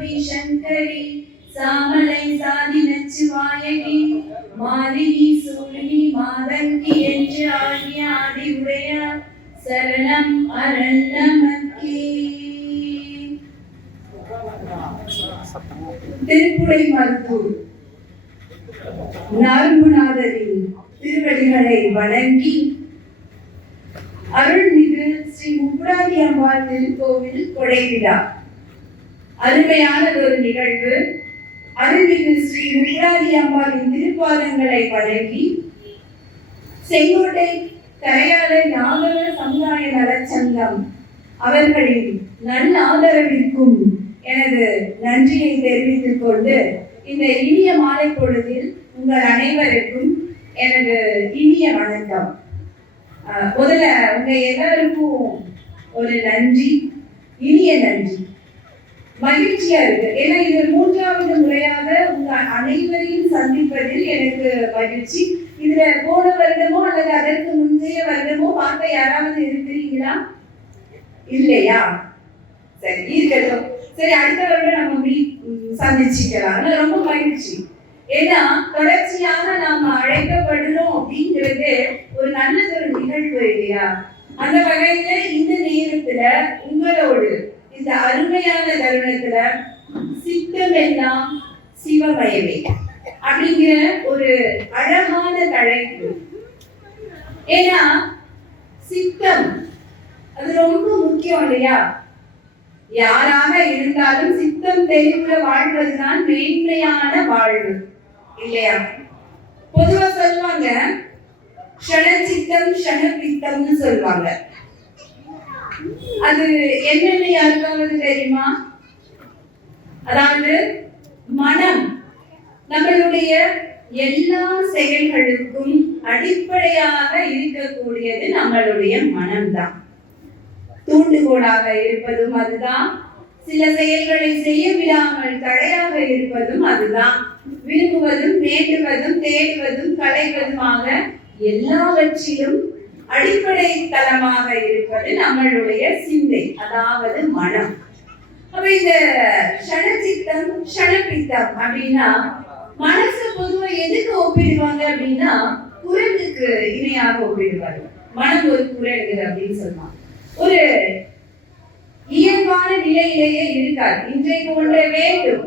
சாம்பவி சங்கரி சாமலை சாதி நச்சுவாயகி மாலினி சூலினி மாதங்கி என்று ஆகிய ஆதி உடையார் சரணம் அரண் நமக்கே. திருப்புடை மருத்துவர் நார்முநாதரின் திருவடிகளை வணங்கி அருள்மிகு ஸ்ரீ முப்புராதி அம்பாள் திருக்கோவில் கொடை விழா அருமையான ஒரு நிகழ்வு. அருள்மிகு ஸ்ரீ முப்புராதி அம்பாளின் திருப்பாதங்களை வணங்கி செங்கோட்டை கரையாளர் நாகர சமுதாய நலச்சங்கம் அவர்களின் நல்ல ஆதரவிற்கும் எனது நன்றியை தெரிவித்துக் கொண்டு இந்த இனிய மாலை பொழுதில் உங்கள் அனைவருக்கும் எனது இனிய வணக்கம். முதல்ல உங்க எல்லாருக்கும் ஒரு நன்றி, இனிய நன்றி. மகிழ்ச்சியா இருக்கு. ஏன்னா இது 3வது முறையாக உங்க அனைவரையும் சந்திப்பதில் எனக்கு மகிழ்ச்சி. இதுல போன வருடமோ அல்லது அதற்கு முந்தைய வருடமோ பார்க்க யாராவது இருக்கிறீங்களா? இல்லையா? சரி, இருக்கட்டும். சரி, அடுத்த வருடம் நம்ம சந்திச்சுக்கலாம். ரொம்ப மகிழ்ச்சி. ஏன்னா தொடர்ச்சியாக நாம அழைக்கப்படுறோம் அப்படிங்கிறது ஒரு நல்லதொரு நிகழ்வு இல்லையா? அந்த வகையில இந்த நேரத்துல உங்களோடு இந்த அருமையான தருணத்துல சித்தமெல்லாம் சிவமயமே அப்படிங்கிற ஒரு அழகான தலைப்பு. ஏன்னா சித்தம் அது ரொம்ப முக்கியம் இல்லையா? யாராக இருந்தாலும் சித்தம் தெளிவுல வாழ்வதுதான் மேன்மையான வாழ்வு இல்லையா? பொதுவா சொல்லுவாங்க ஷணச்சித்தம் ஷணபித்தம்னு சொல்லுவாங்க. அது என்னென்ன யாருக்காவது தெரியுமா? அதாவது மனம் நம்மளுடைய எல்லா செயல்களுக்கும் அடிப்படையாக இருக்கக்கூடியது நம்மளுடைய மனம்தான். தூண்டுகோலாக இருப்பதும் அதுதான். சில செயல்களை செய்ய விடாமல் தடையாக இருப்பதும் அதுதான். விரும்புவதும் வேண்டுவதும் தேடுவதும் களைவதுமாக எல்லாவற்றிலும் அடிப்படை தளமாக இருப்பது நம்மளுடைய சிந்தை, அதாவது மனம். அப்ப இந்த ஷணச்சித்தம் ஷணபித்தம் அப்படின்னா மனசு பொதுவா எதுக்கு ஒப்பிடுவாங்க அப்படின்னா குரங்குக்கு இணையாக ஒப்பிடுவாங்க. மனம் ஒரு குரங்கு அப்படின்னு சொல்லுவாங்க. ஒரு இயல்பான நிலையிலேயே இருக்காது. இன்றைக்கு ஒன்று வேண்டும்,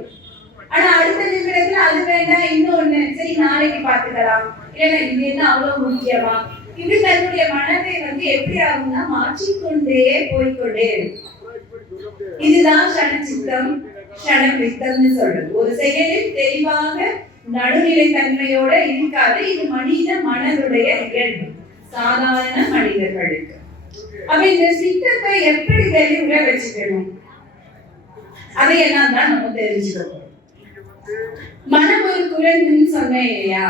ஆனா அடுத்த நிமிடத்துல அது வேண்டாம், இன்னொன்னு சரி நாளைக்கு பார்த்துக்கலாம், இல்லைன்னா இது என்ன அவ்வளவு முக்கியமா, இப்படி தன்னுடைய மனதை எப்படி ஆகும்னா மாற்றிக்கொண்டே போய்கொண்டே இருக்கும். இதுதான் ஷணச்சித்தம் ஷணபித்தம்னு சொல்றது. ஒரு செயலில் தெளிவாக நடுநிலை தன்மையோட இருக்காது. இது மனித மனதுடைய இயல்பு, சாதாரண மனிதர்களுக்கு. அப்ப இந்த சித்தத்தை எப்படி தெளிவுற வச்சுக்கணும், அதையெல்லாம் தான் நம்ம தெரிஞ்சுக்கணும். மனம் ஒரு குரங்குன்னு சொன்னேன் இல்லையா?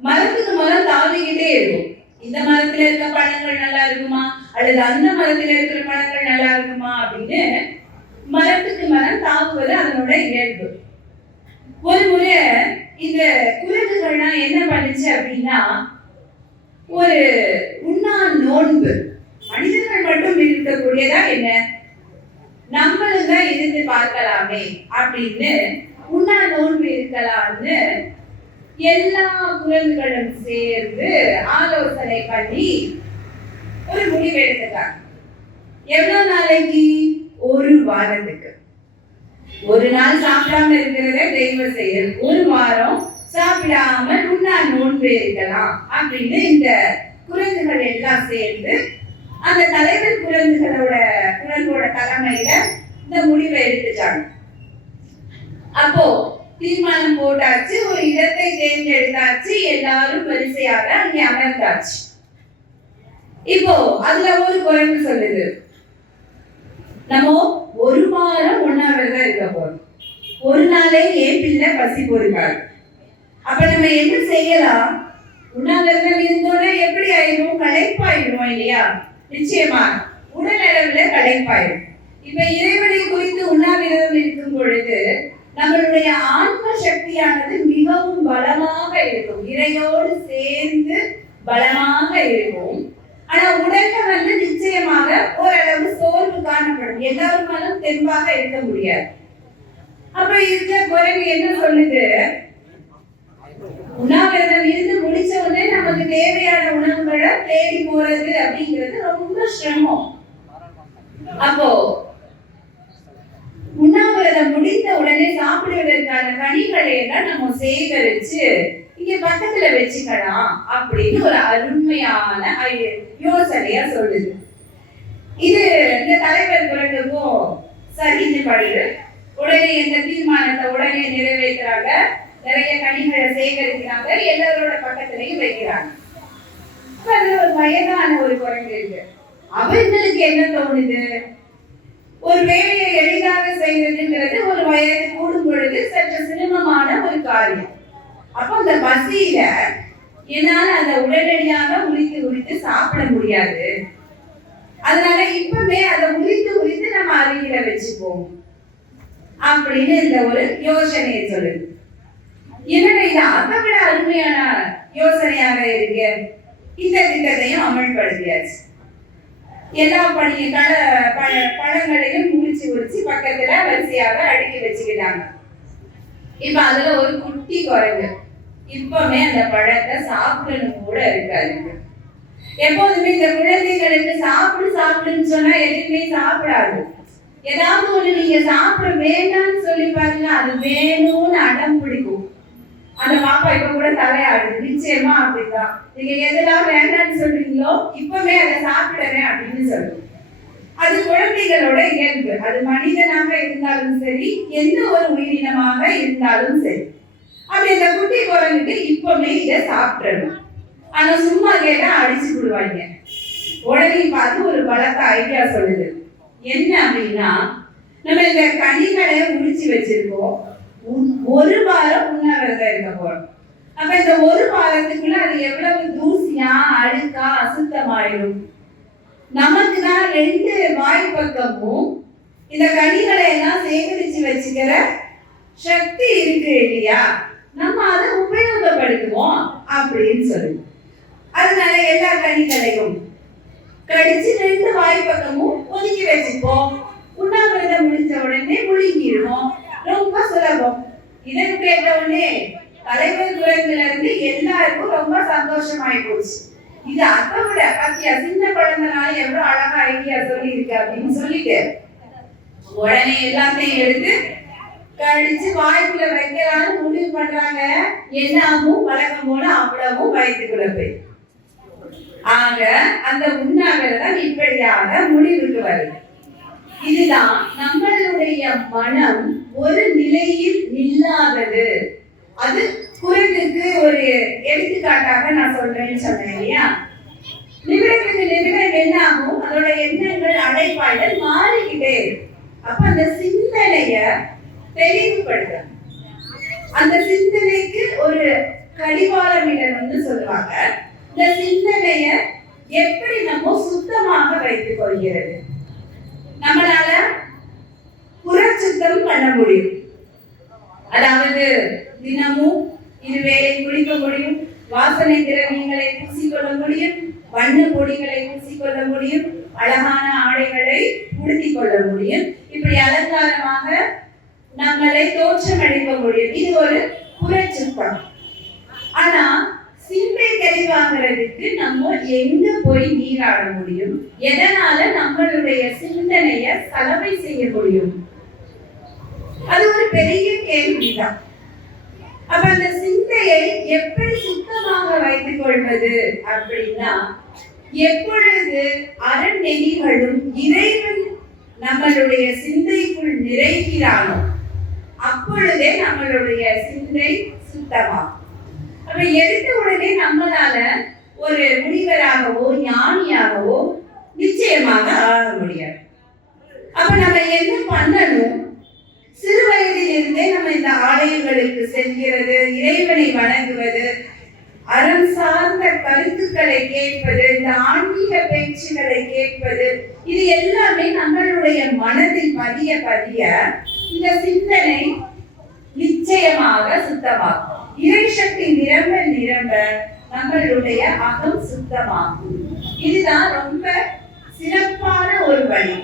மரத்துக்கு மரம் தாவிக்கிட்டே இருக்கும். இந்த மரத்துல இருக்க பழங்கள் நல்லா இருக்குமா அல்லது அந்த மரத்துல இருக்கிற பழங்கள் நல்லா இருக்குமா அப்படின்னு மரத்துக்கு மரம் தாவுவது அதனோட இயல்பு. ஒரு முறை இந்த குரங்குகள்லாம் என்ன பண்ணுச்சு அப்படின்னா, ஒரு உண்ணா நோன்பு, மனிதர்கள் மட்டும் இருக்கக்கூடியதா என்ன, நம்மளும் தான் இருந்து பார்க்கலாமே அப்படின்னு உண்ணா நோன்பு இருக்கலாம்னு எல்லா குரங்குகளும் சேர்ந்து ஆலோசனை பண்ணி ஒரு முடிவு எடுத்துட்டாங்க. எவ்வளவு நாளைக்கு? ஒரு வாரத்துக்கு. ஒரு நாள் சாப்பிடாம இருக்கிறத தெய்வ செயல், ஒரு வாரம் சாப்பிடாம உண்ணா நோன்பு இருக்கலாம் அப்படின்னு இந்த குரங்குகள் எல்லாம் சேர்ந்து அந்த தலைவர் குரங்கோட தலைமையில இந்த முடிவை எடுத்துட்டாங்க. அப்போ தீர்மானம் போட்டாச்சு, ஒரு இடத்தை தேர்ந்தெடுத்தாச்சு, எல்லாரும் வரிசையாக அங்கே அமர்ந்தாச்சு. இப்போ அதுல ஒரு குரங்கு சொல்லுது, நம்ம ஒரு வாரம் ஒன்னாவதுதான் இருக்க போறோம், ஒரு நாளே ஏன் பிள்ளை பசி பொறுக்காது. அப்ப நம்ம என்ன செய்யலாம்? உண்ணாவிரதம் இருந்தோட எப்படி ஆயிடும்? களைப்பாயிடும் இல்லையா? நிச்சயமா உடல் அளவுல களைப்பாயிடும். இப்ப இறைவனை குறித்து உண்ணாவிரதம் இருக்கும் பொழுது நம்மளுடைய ஆன்ம சக்தியானது மிகவும் பலமாக இருக்கும், இறையோடு சேர்ந்து பலமாக இருக்கும். ஆனா உடல்ல நிச்சயமாக ஓரளவு சோர்வு காணப்படும். எல்லாருமாலும் தெம்பாக இருக்க முடியாது. அப்ப இந்த குரங்கு என்ன சொல்லுது, உண்ணாவிரதம் இருந்து முடிச்ச உடனே நமக்கு தேவையான உணவுகளை தேடி போறது அப்படிங்கிறது ரொம்ப சிரமம். அப்போ உண்ணாவிரதம் முடிந்த உடனே சாப்பிடுவதற்கான கனிகளை எல்லாம் நம்ம சேகரிச்சு இங்க பக்கத்துல வச்சுக்கலாம் அப்படின்னு ஒரு அருமையான யோசனையா சொல்லுது. இது இந்த தலைவர் குரங்குக்கும் சரின்னு படுது. உடனே இந்த தீர்மானத்தை உடனே நிறைவேற்றுறாங்க. நிறைய கனிகளை சேகரிக்கிறாங்க, எல்லாரோட பக்கத்திலையும் வைக்கிறாங்க. அது ஒரு வயதான ஒரு குரங்கு இருக்கு. அவர்களுக்கு என்ன தோணுது, ஒரு வேலையை எளிதாக செய்வதுங்கிறது ஒரு வயது கூடும் பொழுது சற்று சிரமமான ஒரு காரியம். அப்ப அந்த பசியில என்னால அதை உடனடியாக உரித்து சாப்பிட முடியாது. அதனால இப்பவே அதை உரித்து நம்ம அருகில வச்சுப்போம் அப்படின்னு இந்த ஒரு யோசனையை சொல்லுது. என்னடா இது அதை விட அருமையான யோசனையாக இருக்கு. இந்த திட்டத்தையும் அமல்படுத்தியாச்சு. எல்லா பழங்களையும் உரிச்சு பக்கத்துல வரிசையாக அடுக்கி வச்சுக்கிட்டாங்க. இப்ப அதுல ஒரு குட்டி குரங்கு இப்பவுமே அந்த பழத்தை சாப்பிடணும் கூட இருக்காது. எப்போதுமே இந்த குழந்தைகளுக்கு சாப்பிடுன்னு சொன்னா எதுவுமே சாப்பிடாது. ஏதாவது ஒண்ணு நீங்க சாப்பிட வேண்டாம்னு சொல்லி பாருங்க, அது வேணும்னு அடம் பிடிக்கும். அந்த பாப்பா இப்ப கூட தலையாடுது. நிச்சயமா அப்படிதான். நீங்க எதெல்லாம் வேண்டாம்னு சொல்றீங்களோ இப்பவே அதை சாப்பிடுறேன் அப்படின்னு சொல்லுங்க. அது குழந்தைகளோட இயல்பு. அது மனிதனாக இருந்தாலும் சரி, எந்த ஒரு உயிரினமாக இருந்தாலும் சரி. அப்படி இந்த குட்டி குரங்குக்கு இப்பவே இதை சாப்பிடணும். ஆனா சும்மா கேட்டா அடிச்சு விடுவாங்க. உடனே பார்த்து ஒரு பலத்த ஐடியா சொல்லுது. என்ன அப்படின்னா, நம்ம இந்த கனிகளை உரிச்சு வச்சிருக்கோம். ஒரு வாரம் உண்ணாவிரதம் இருக்க போறோம். அப்ப இந்த ஒரு வாரத்துக்குள்ள அது எவ்வளவு தூசியா அழுக்கா அசுத்தமாயிடும். நமக்கு தான் 2 வாய்ப்பக்கமும் இந்த கனிகளை எல்லாம் சேகரிச்சு வச்சுக்கிற சக்தி இருக்கு இல்லையா, நம்ம அதை உபயோகப்படுத்துவோம் அப்படின்னு சொல்லுங்க. அதனால எல்லா கனிகளையும் கடிச்சு 2 வாய்ப்பக்கமும் ஒதுக்கி வச்சுப்போம். உண்ணாவிரதம் முடிஞ்ச உடனே முழுங்கிடுவோம். ரொம்ப சுலபம். இதை கேட்ட உடனே தலைவர் குரங்குல இருந்து எல்லாருக்கும் ரொம்ப சந்தோஷமாயி போச்சு. இது அதை விட பத்தியா சின்ன குழந்தைனால எவ்வளவு அழகா ஐடியா சொல்லி இருக்கு அப்படின்னு சொல்லிட்டு உடனே எல்லாத்தையும் எடுத்து கடிச்சு வாய்க்குள்ள வைக்கலாம்னு முடிவு பண்றாங்க. எல்லாமும் வழக்கம் போல அவ்வளவும் வயிற்றுக்குள்ள போய் ஆக அந்த உண்ணாவிரதம் இப்படியாக முடிவுக்கு வருது. இதுதான் நம்மளுடைய மனம் ஒரு நிலையில் இல்லாதது. அது குரங்குக்கு ஒரு எடுத்துக்காட்டாக நான் சொல்றேன்னு சொன்னேன் இல்லையா. நிமிடத்துக்கு நிமிடம் என்ன ஆகும், அதோட எண்ணங்கள் அடைப்பாய்கள் மாறிக்கிட்டே இருக்கும். அப்ப அந்த சிந்தனைய தெளிவுபடுத்த, அந்த சிந்தனைக்கு ஒரு கடிவாளம் இடம்னு சொல்லுவாங்க. இந்த சிந்தனைய எப்படி நம்ம சுத்தமாக வைத்துக் கொள்கிறது. நம்மளால புறச்சுத்தம் பண்ண முடியும். அதாவது தினமும் இருவேளை குளிக்க முடியும், வாசனை திரவியங்களை பூசிக்கொள்ள முடியும், வண்ண பொடிகளை பூசிக்கொள்ள முடியும், அழகான ஆடைகளை உடுத்திக் கொள்ள முடியும். இப்படி அலங்காரமாக நம்மளை தோற்றமளிக்க முடியும். இது ஒரு புறச்சுத்தம். ஆனா சிந்தை தெளிவாகிறதுக்கு நம்ம எங்க போய் நீராட முடியும்? எதனால நம்மளுடைய சிந்தனைய சலவை செய்ய முடியும்? அது ஒரு பெரிய கேள்விதான். அப்ப அந்த சிந்தையை எப்படி சுத்தமாக வைத்துக் கொள்வது அப்படின்னா, எப்பொழுது அறநெறிகளும் இறைவன் நம்மளுடைய சிந்தைக்குள் நிறைகிறானோ அப்பொழுதே நம்மளுடைய சிந்தை சுத்தமாகும். அப்ப எடுத்த உடனே நம்மளால ஒரு முனிவராகவோ ஞானியாகவோ நிச்சயமாக ஆக முடியாது. அப்ப நம்ம என்ன பண்ணணும்? சிறு வயதில் இருந்தே நம்ம இந்த ஆலயங்களுக்கு செல்கிறது, இறைவனை வணங்குவது, அறம் சார்ந்த கருத்துக்களை கேட்பது, இந்த ஆன்மீக பேச்சுகளை கேட்பது, இது எல்லாமே நம்மளுடைய மனதில் பதிய பதிய இந்த சிந்தனை நிச்சயமாக சுத்தமாகும். இறைசக்தி நிரம்ப நிரம்ப நம்மளுடைய அகம் சுத்தமாகும். இதுதான் ரொம்ப சிறப்பான ஒரு வழி.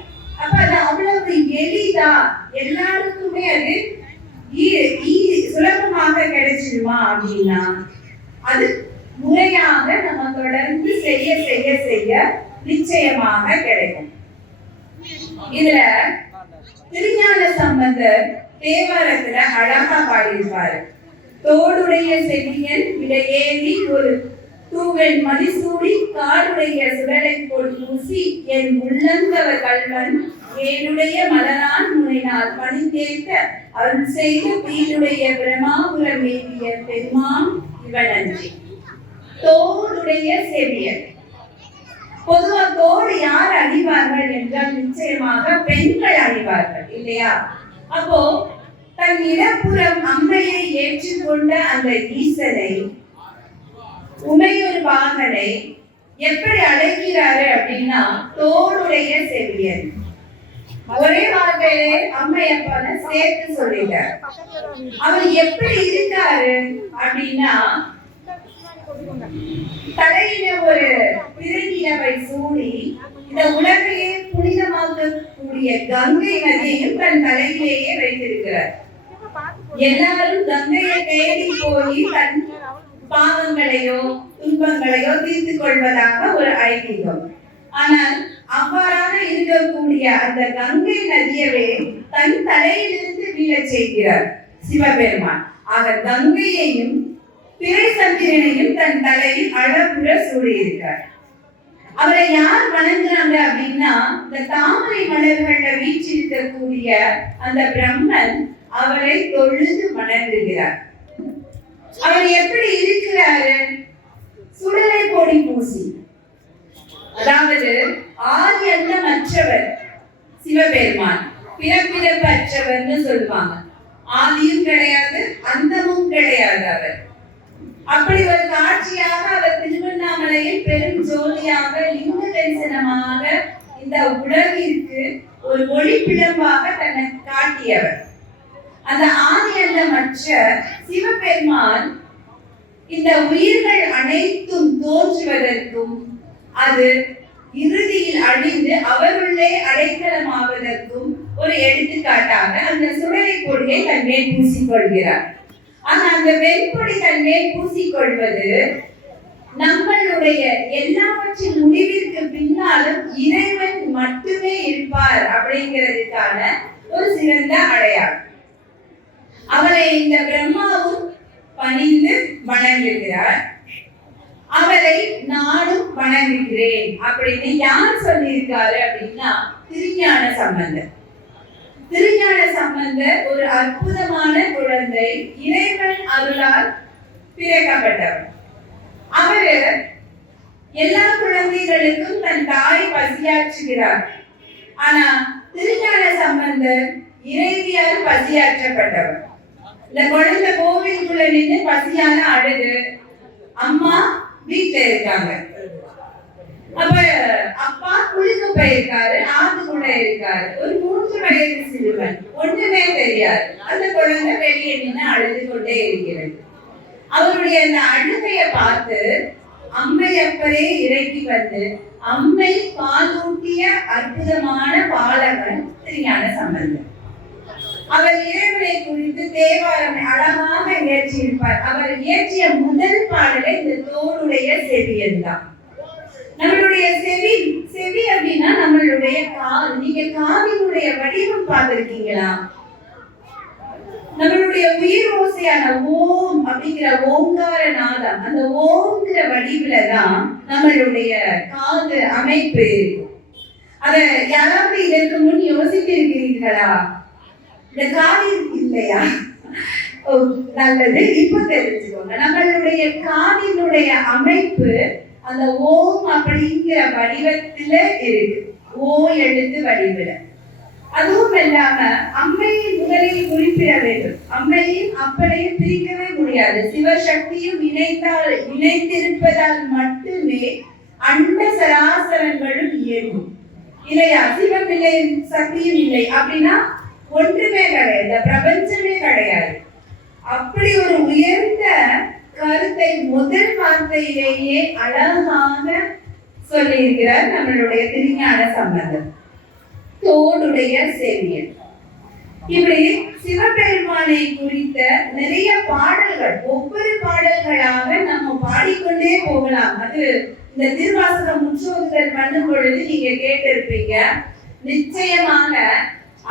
அப்ப அது அவ்வளவு எளிதா எல்லாருக்குமே அது சுலபமாக கிடைச்சிடுமா அப்படின்னா அது முறையாக நம்ம தொடர்ந்து செய்ய செய்ய செய்ய நிச்சயமாக கிடைக்கும். இதுல திருஞான சம்பந்தர் தேவாரத்துல அழகா பாடியிருப்பாரு. தோடுடைய செவியன் விடையேறி ஒரு தூவெண் மதிசூடி காடுடைய சுடலை போல் பூசி என் உள்ளங்கவர் கல்வன் ஏனுடைய மலரான் முனைனால் பணிந்தேற்க அருள் செய்த பீனுடைய பிரமாபுரம் மேவிய பெருமான் இவனன்றி. தோடுடைய செவியன். பொதுவா தோடு யார் அணிவார்கள் என்றால் நிச்சயமாக பெண்கள் அணிவார்கள் இல்லையா? அப்போ தன் இடப்புறம் அம்மையை ஏற்றுக்கொண்ட அந்த ஈசனை, உமையொரு பாகனை எப்படி அழைக்கிறாரு அப்படின்னா தோடுடைய செவியன். ஒரே வார்த்தையிலே அம்மையப்பான சேர்த்து சொல்லிட்டார். அவர் எப்படி இருக்காரு அப்படின்னா தலையில ஒரு பிறகிழவை சூடி இந்த உலகையே புனிதமாக்கக்கூடிய கங்கை நதியையும் தன் தலையிலேயே வைத்திருக்கிறார். எல்லாரும் கங்கையை தேடி போய் தன் பாவங்களையோ துன்பங்களையோ தீர்த்து கொள்வதாக ஒரு ஐதீகம். ஆனால் அவ்வாறாக இருக்கக்கூடிய அந்த கங்கை நதியவே தன் தலையிலிருந்து வீழச் செய்கிறார் சிவபெருமான். ஆக கங்கையையும் பிறை சந்திரனையும் தன் தலையில் அழகுற சூடியிருக்கார். அவரை யார் வணங்குறாங்க அப்படின்னா இந்த தாமரை மலர்கள்ல வீற்றிருக்கக்கூடிய அந்த பிரம்மன் அவரை தொழுது வணங்குகிறார். அவர் எப்படி இருக்கிறாரு? சுடலை பொடி பூசி, அதாவது ஆதியந்தமற்றவர் சிவபெருமான், பிறப்பிறப்பு அற்றவர்னு சொல்லுவாங்க. ஆதியும் கிடையாது, அந்தமும் கிடையாது அவர். அப்படி ஒரு காட்சியாக அவர் திருவண்ணாமலையில் பெரும் ஜோதியாக லிங்க தரிசனமாக இந்த உலகிற்கு ஒரு ஒளிப்பிழம்பாக தன்னை காட்டியவர். அந்த ஆதியந்தமற்ற சிவபெருமான் இந்த உயிர்கள் அனைத்தும் தோன்றுவதற்கும் அது இறுதியில் அழிந்து அவருள்ளே அடைக்கலமாவதற்கும் ஒரு எடுத்துக்காட்டாக அந்த சுடலை பொடியை தன் மேல் பூசிக்கொள்கிறார். ஆனா அந்த வெண்பொடி தன் மேல் பூசிக்கொள்வது நம்மளுடைய எல்லாவற்றின் முடிவிற்கு பின்னாலும் இறைவன் மட்டுமே இருப்பார் அப்படிங்கிறதுக்கான ஒரு சிறந்த அடையாளம். அவரை இந்த பிரம்மாவும் பணிந்து வணங்குகிறார். அவரை நானும் வணங்குகிறேன் அப்படின்னு யார் சொல்லியிருக்காரு அப்படின்னா திருஞான சம்பந்தர். திருஞான சம்பந்தர் ஒரு அற்புதமான குழந்தை, இறைவன் அருளால் பிறக்கப்பட்டவர். அவரு எல்லா குழந்தைகளுக்கும் தன் தாய் பசியாற்றுகிறார். ஆனா திருஞான சம்பந்தர் இறைவியால் பசியாற்றப்பட்டவர். இந்த குழந்தை கோவிலுக்குள்ள நின்று பசியால அழுது, அம்மா வீட்டுல இருக்காங்க. அப்ப அப்பா குளிக்க போயிருக்காரு, ஆத்துக்குள்ள இருக்காரு. ஒரு 3 வயது சிறுவன், ஒண்ணுமே தெரியாது. அந்த குழந்தை வெளியே நின்று அழுது கொண்டே இருக்கிறது. அவருடைய அந்த அழுகைய பார்த்து அம்மையப்பரே இறங்கி வந்து அம்மை பாலூட்டிய அற்புதமான பாலகன் திருஞான சம்பந்தர். அவர் இறைவனை குறித்து தேவாரம் அழகாக இயற்றியிருப்பார். அவர் இயற்றிய முதல் பாடலை இந்த தோடுடைய செவியன் தான். நம்மளுடைய செவி அப்படின்னா நம்மளுடைய காது. நீங்க காதினுடைய வடிவம் பார்த்திருக்கீங்களா? நம்மளுடைய உயிர் ஓசையான ஓம் அப்படிங்கிற ஓங்கார நாதம், அந்த ஓங்கிற வடிவுல தான் நம்மளுடைய காது அமைப்பு இருக்கும். அத யாராவது இதற்கு முன் யோசித்திருக்கிறீர்களா? இந்த காது இல்லையா? நல்லது, இப்ப தெரிஞ்சுக்கோங்க. நம்மளுடைய காதினுடைய அமைப்பு அந்த ஓம் அப்படிங்கிற வடிவத்துல இருக்கு. ஓ எழுத்து வடிவுல. அதுவும் இல்லாம அம்மையை முதலில் குறிப்பிட வேண்டும். அம்மையும் அப்பனையும் பிரிக்கவே முடியாது. சிவசக்தியும் இணைத்திருப்பதால் மட்டுமே அண்ட சராசரங்களும் இயங்கும் இல்லையா? சிவம் இல்லை, சக்தியும் இல்லை அப்படின்னா ஒன்றுமே கிடையாது, பிரபஞ்சமே கிடையாது. அப்படி ஒரு உயர்ந்த கருத்தை முதல் வார்த்தையிலேயே அழகாக சொல்லியிருக்கிறார் நம்மளுடைய திருஞான சம்பந்தர். தோடுடைய செவியன். இப்படி சிவபெருமானை பெருமானை குறித்த நிறைய பாடல்கள், ஒவ்வொரு பாடல்களாக நம்ம பாடிக்கொண்டே போகலாம். அது இந்த திருவாசகம் முற்றோதுதல் பண்ணும் பொழுது நீங்க கேட்டிருப்பீங்க. நிச்சயமாக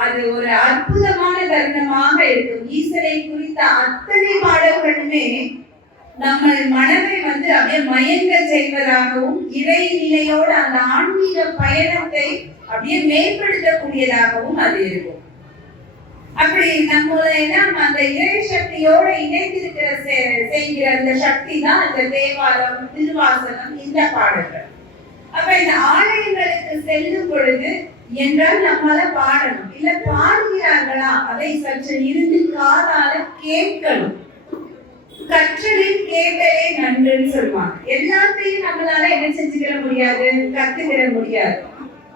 அது ஒரு அற்புதமான தருணமாக இருக்கும். ஈசனை குறித்த அத்தனை பாடல்களுமே நம்ம மனதை அப்படியே மயங்க செய்வதாகவும், இறை நிலையோடு அந்த ஆன்மீக பயணத்தை அப்படியே மேம்படுத்தக்கூடியதாகவும் அது இருக்கும். அப்படி நம்மளை அந்த இறை சக்தியோட இணைந்திருக்கிற செய்கிற அந்த சக்தி தான் இந்த தேவாரம், திருவாசகம், இந்த பாடல்கள். அப்ப இந்த ஆலயங்களுக்கு செல்லும் பொழுது என்றால் நம்மளால பாடணும், இல்ல பாடுகிறார்களா அதை சற்று இருந்து காதால கேட்கணும். கற்றலில் கேட்டலே நன்றுன்னு சொல்லுவாங்க. எல்லாத்தையும் நம்மளால என்ன செஞ்சுக்கிற முடியாது, கத்துக்கிற முடியாது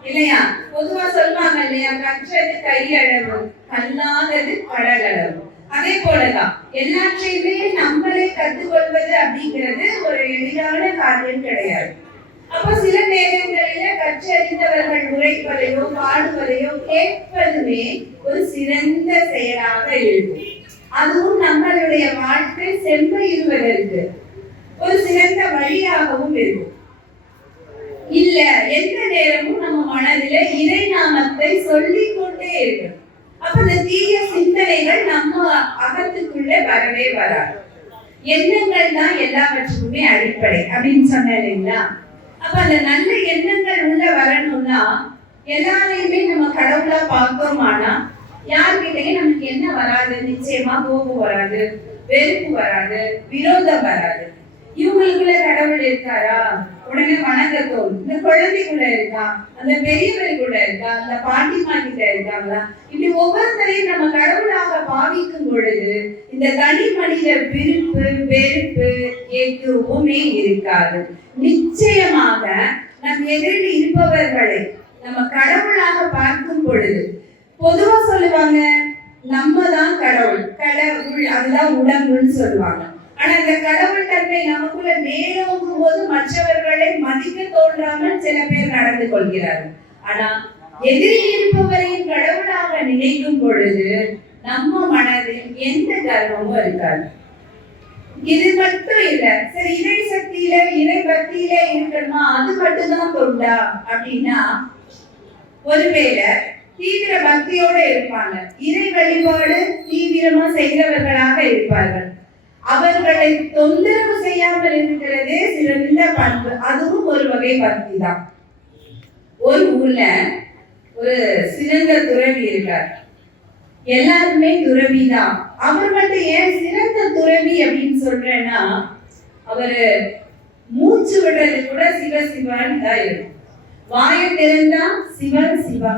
இல்லையா? பொதுவா சொல்லுவாங்க இல்லையா, கற்றது கையளவு, கல்லாதது கடலளவு. அதே போலதான் எல்லாற்றையுமே நம்மளே கற்றுக்கொள்வது அப்படிங்கிறது ஒரு எளிதான காரியம் கிடையாது. அப்ப சில நேரங்களில கற்றறிந்தவர்கள் உரைப்பதையோ பாடுவதையோ கேட்பதுமே ஒரு சிறந்த செயலாக இருக்கும். அதுவும் நம்மளுடைய வாழ்க்கை செம்மையுறுவதற்கு ஒரு சிறந்த வழியாகவும் இருக்கும். இல்ல எந்த நேரமும் நம்ம மனதில இறை நாமத்தை சொல்லிக் கொண்டே இருக்கணும். அப்ப இந்த தீய சிந்தனைகள் நம்ம அகத்துக்குள்ளே வரவே வராது. எண்ணங்கள் தான் எல்லாவற்றுக்குமே அடிப்படை அப்படின்னு சொன்ன இல்லைங்களா? அப்ப அந்த நல்ல எண்ணங்கள் உள்ள வரணும்னா எல்லாரையுமே நம்ம கடவுளா பார்த்தோமானா யார்கிட்டயும் நமக்கு என்ன வராது? நிச்சயமா கோபம் வராது, வெறுப்பு வராது, விரோதம் வராது. இவங்களுக்குள்ள கடவுள் இருக்காரா? உடனே வணங்க தோணும். இந்த குழந்தைக்குள்ள இருக்கா, அந்த பெரியவருக்குள்ள இருக்கா, அந்த பாட்டிமா கிட்ட இருக்காங்களா? இப்படி ஒவ்வொருத்தரையும் நம்ம கடவுளாக பாவிக்கும் பொழுது இந்த தனி மனித விருப்பு வெறுப்பு எதுவுமே இருக்காது. நிச்சயமாக நம் எதிரில் இருப்பவர்களை நம்ம கடவுளாக பார்க்கும் பொழுது, பொதுவா சொல்லுவாங்க நம்ம தான் கடவுள், கடவுள் அதுதான் உடம்புன்னு சொல்லுவாங்க. ஆனா இந்த கடவுள் தன்மை நமக்குள்ள மேலோங்கும் போது மற்றவர்களை மதிக்க தோன்றாமல் சில பேர் நடந்து கொள்கிறார்கள். ஆனா எதிரில் இருப்பவரையும் கடவுளாக நினைக்கும் பொழுது நம்ம மனதில் எந்த கர்வமும் இருக்காது. இது மட்டும் இல்ல, சரி இறை சக்தியில இறை பக்தியில இருக்கணுமா, அது மட்டும்தான் தொண்டா அப்படின்னா, ஒருவேளை தீவிர பக்தியோட இருப்பாங்க, இறை வழிபாடு தீவிரமா செய்கிறவர்களாக இருப்பார்கள். அவர்களை தொந்தரவு செய்யாமல் இருக்கிறதே சிறந்த பண்பு. அதுவும் ஒரு வகை பக்தி தான். ஒரு ஊர்ல ஒரு சிறந்த துறவி இருக்கார். எல்லாருமே துறவிதான். அவர் மட்டும் ஏன் சிறந்த துறவி அப்படின்னு சொல்றேன்னா, அவரு மூச்சு விடுறது கூட சிவ சிவான்னு தான் இருக்கும். வாயை திறந்தா சிவன் சிவா,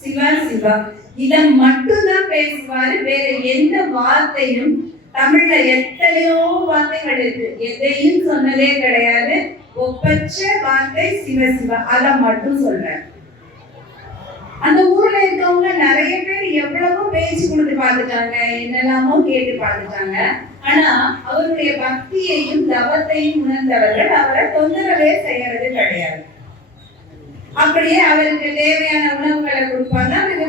சிவன் சிவா, இத மட்டும்தான் பேசுவாரு. வேற எந்த வார்த்தையும், தமிழ்ல எத்தனையோ வார்த்தைகள் இருக்கு, எதையும் சொன்னதே கிடையாது. ஒப்பற்ற வார்த்தை சிவ சிவா, அத மட்டும் சொல்றேன். அந்த ஊர்ல இருக்கவங்க நிறைய பேர் எவ்வளவோ பேச்சு கொடுத்து பார்த்துட்டாங்க, என்னெல்லாமோ கேட்டு பார்த்துட்டாங்க. ஆனா அவருடைய பக்தியையும் தவத்தையும் உணர்ந்தவர்கள் அவரை தொந்தரவே செய்யறது கிடையாது. அப்படியே அவருக்கு தேவையான உணவுகளை கொடுப்பாங்க, அவருக்கு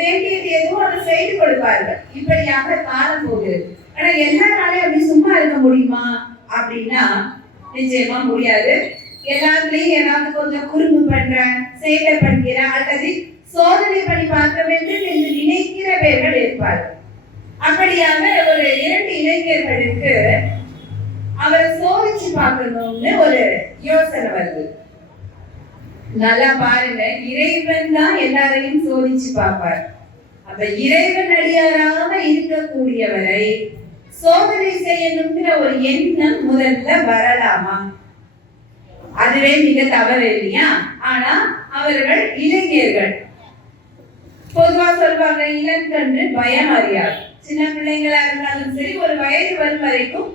வேண்டியது எதுவும் அதை செய்து கொடுப்பார்கள். இப்படியாக காலம் போகுது. ஆனா எல்லாராலையும் அப்படி சும்மா இருக்க முடியுமா அப்படின்னா நிச்சயமா முடியாது. எல்லாத்துலயும் ஏதாவது கொஞ்சம் குறும்பு பண்ற, சேட்டை பண்ணுகிற, அல்லது சோதனை பண்ணி பார்க்க வேண்டும் என்று நினைக்கிறவர்கள் இருப்பார்கள். அப்படியாக ஒரு 2 இளைஞர்களுக்கு அவரை சோதிச்சு பார்க்கணும்னு ஒரு யோசனை வருது. நல்லா பாருங்க, இறைவன் தான் எல்லாரையும் சோதிச்சு பார்ப்பார். அப்ப இறைவன் அடியாராக இருக்கக்கூடியவரை சோதனை செய்யணுங்கிற ஒரு எண்ணம் முதல்ல வரலாமா? அதுவே மிக தவறு இல்லையா? ஆனா அவர்கள் இளைஞர்கள். பொதுவா சொல்வாங்க, இளங்கன்று பயம் அறியாது. சின்ன பிள்ளைங்களா இருந்தாலும் சரி, ஒரு வயது வரும் வரைக்கும்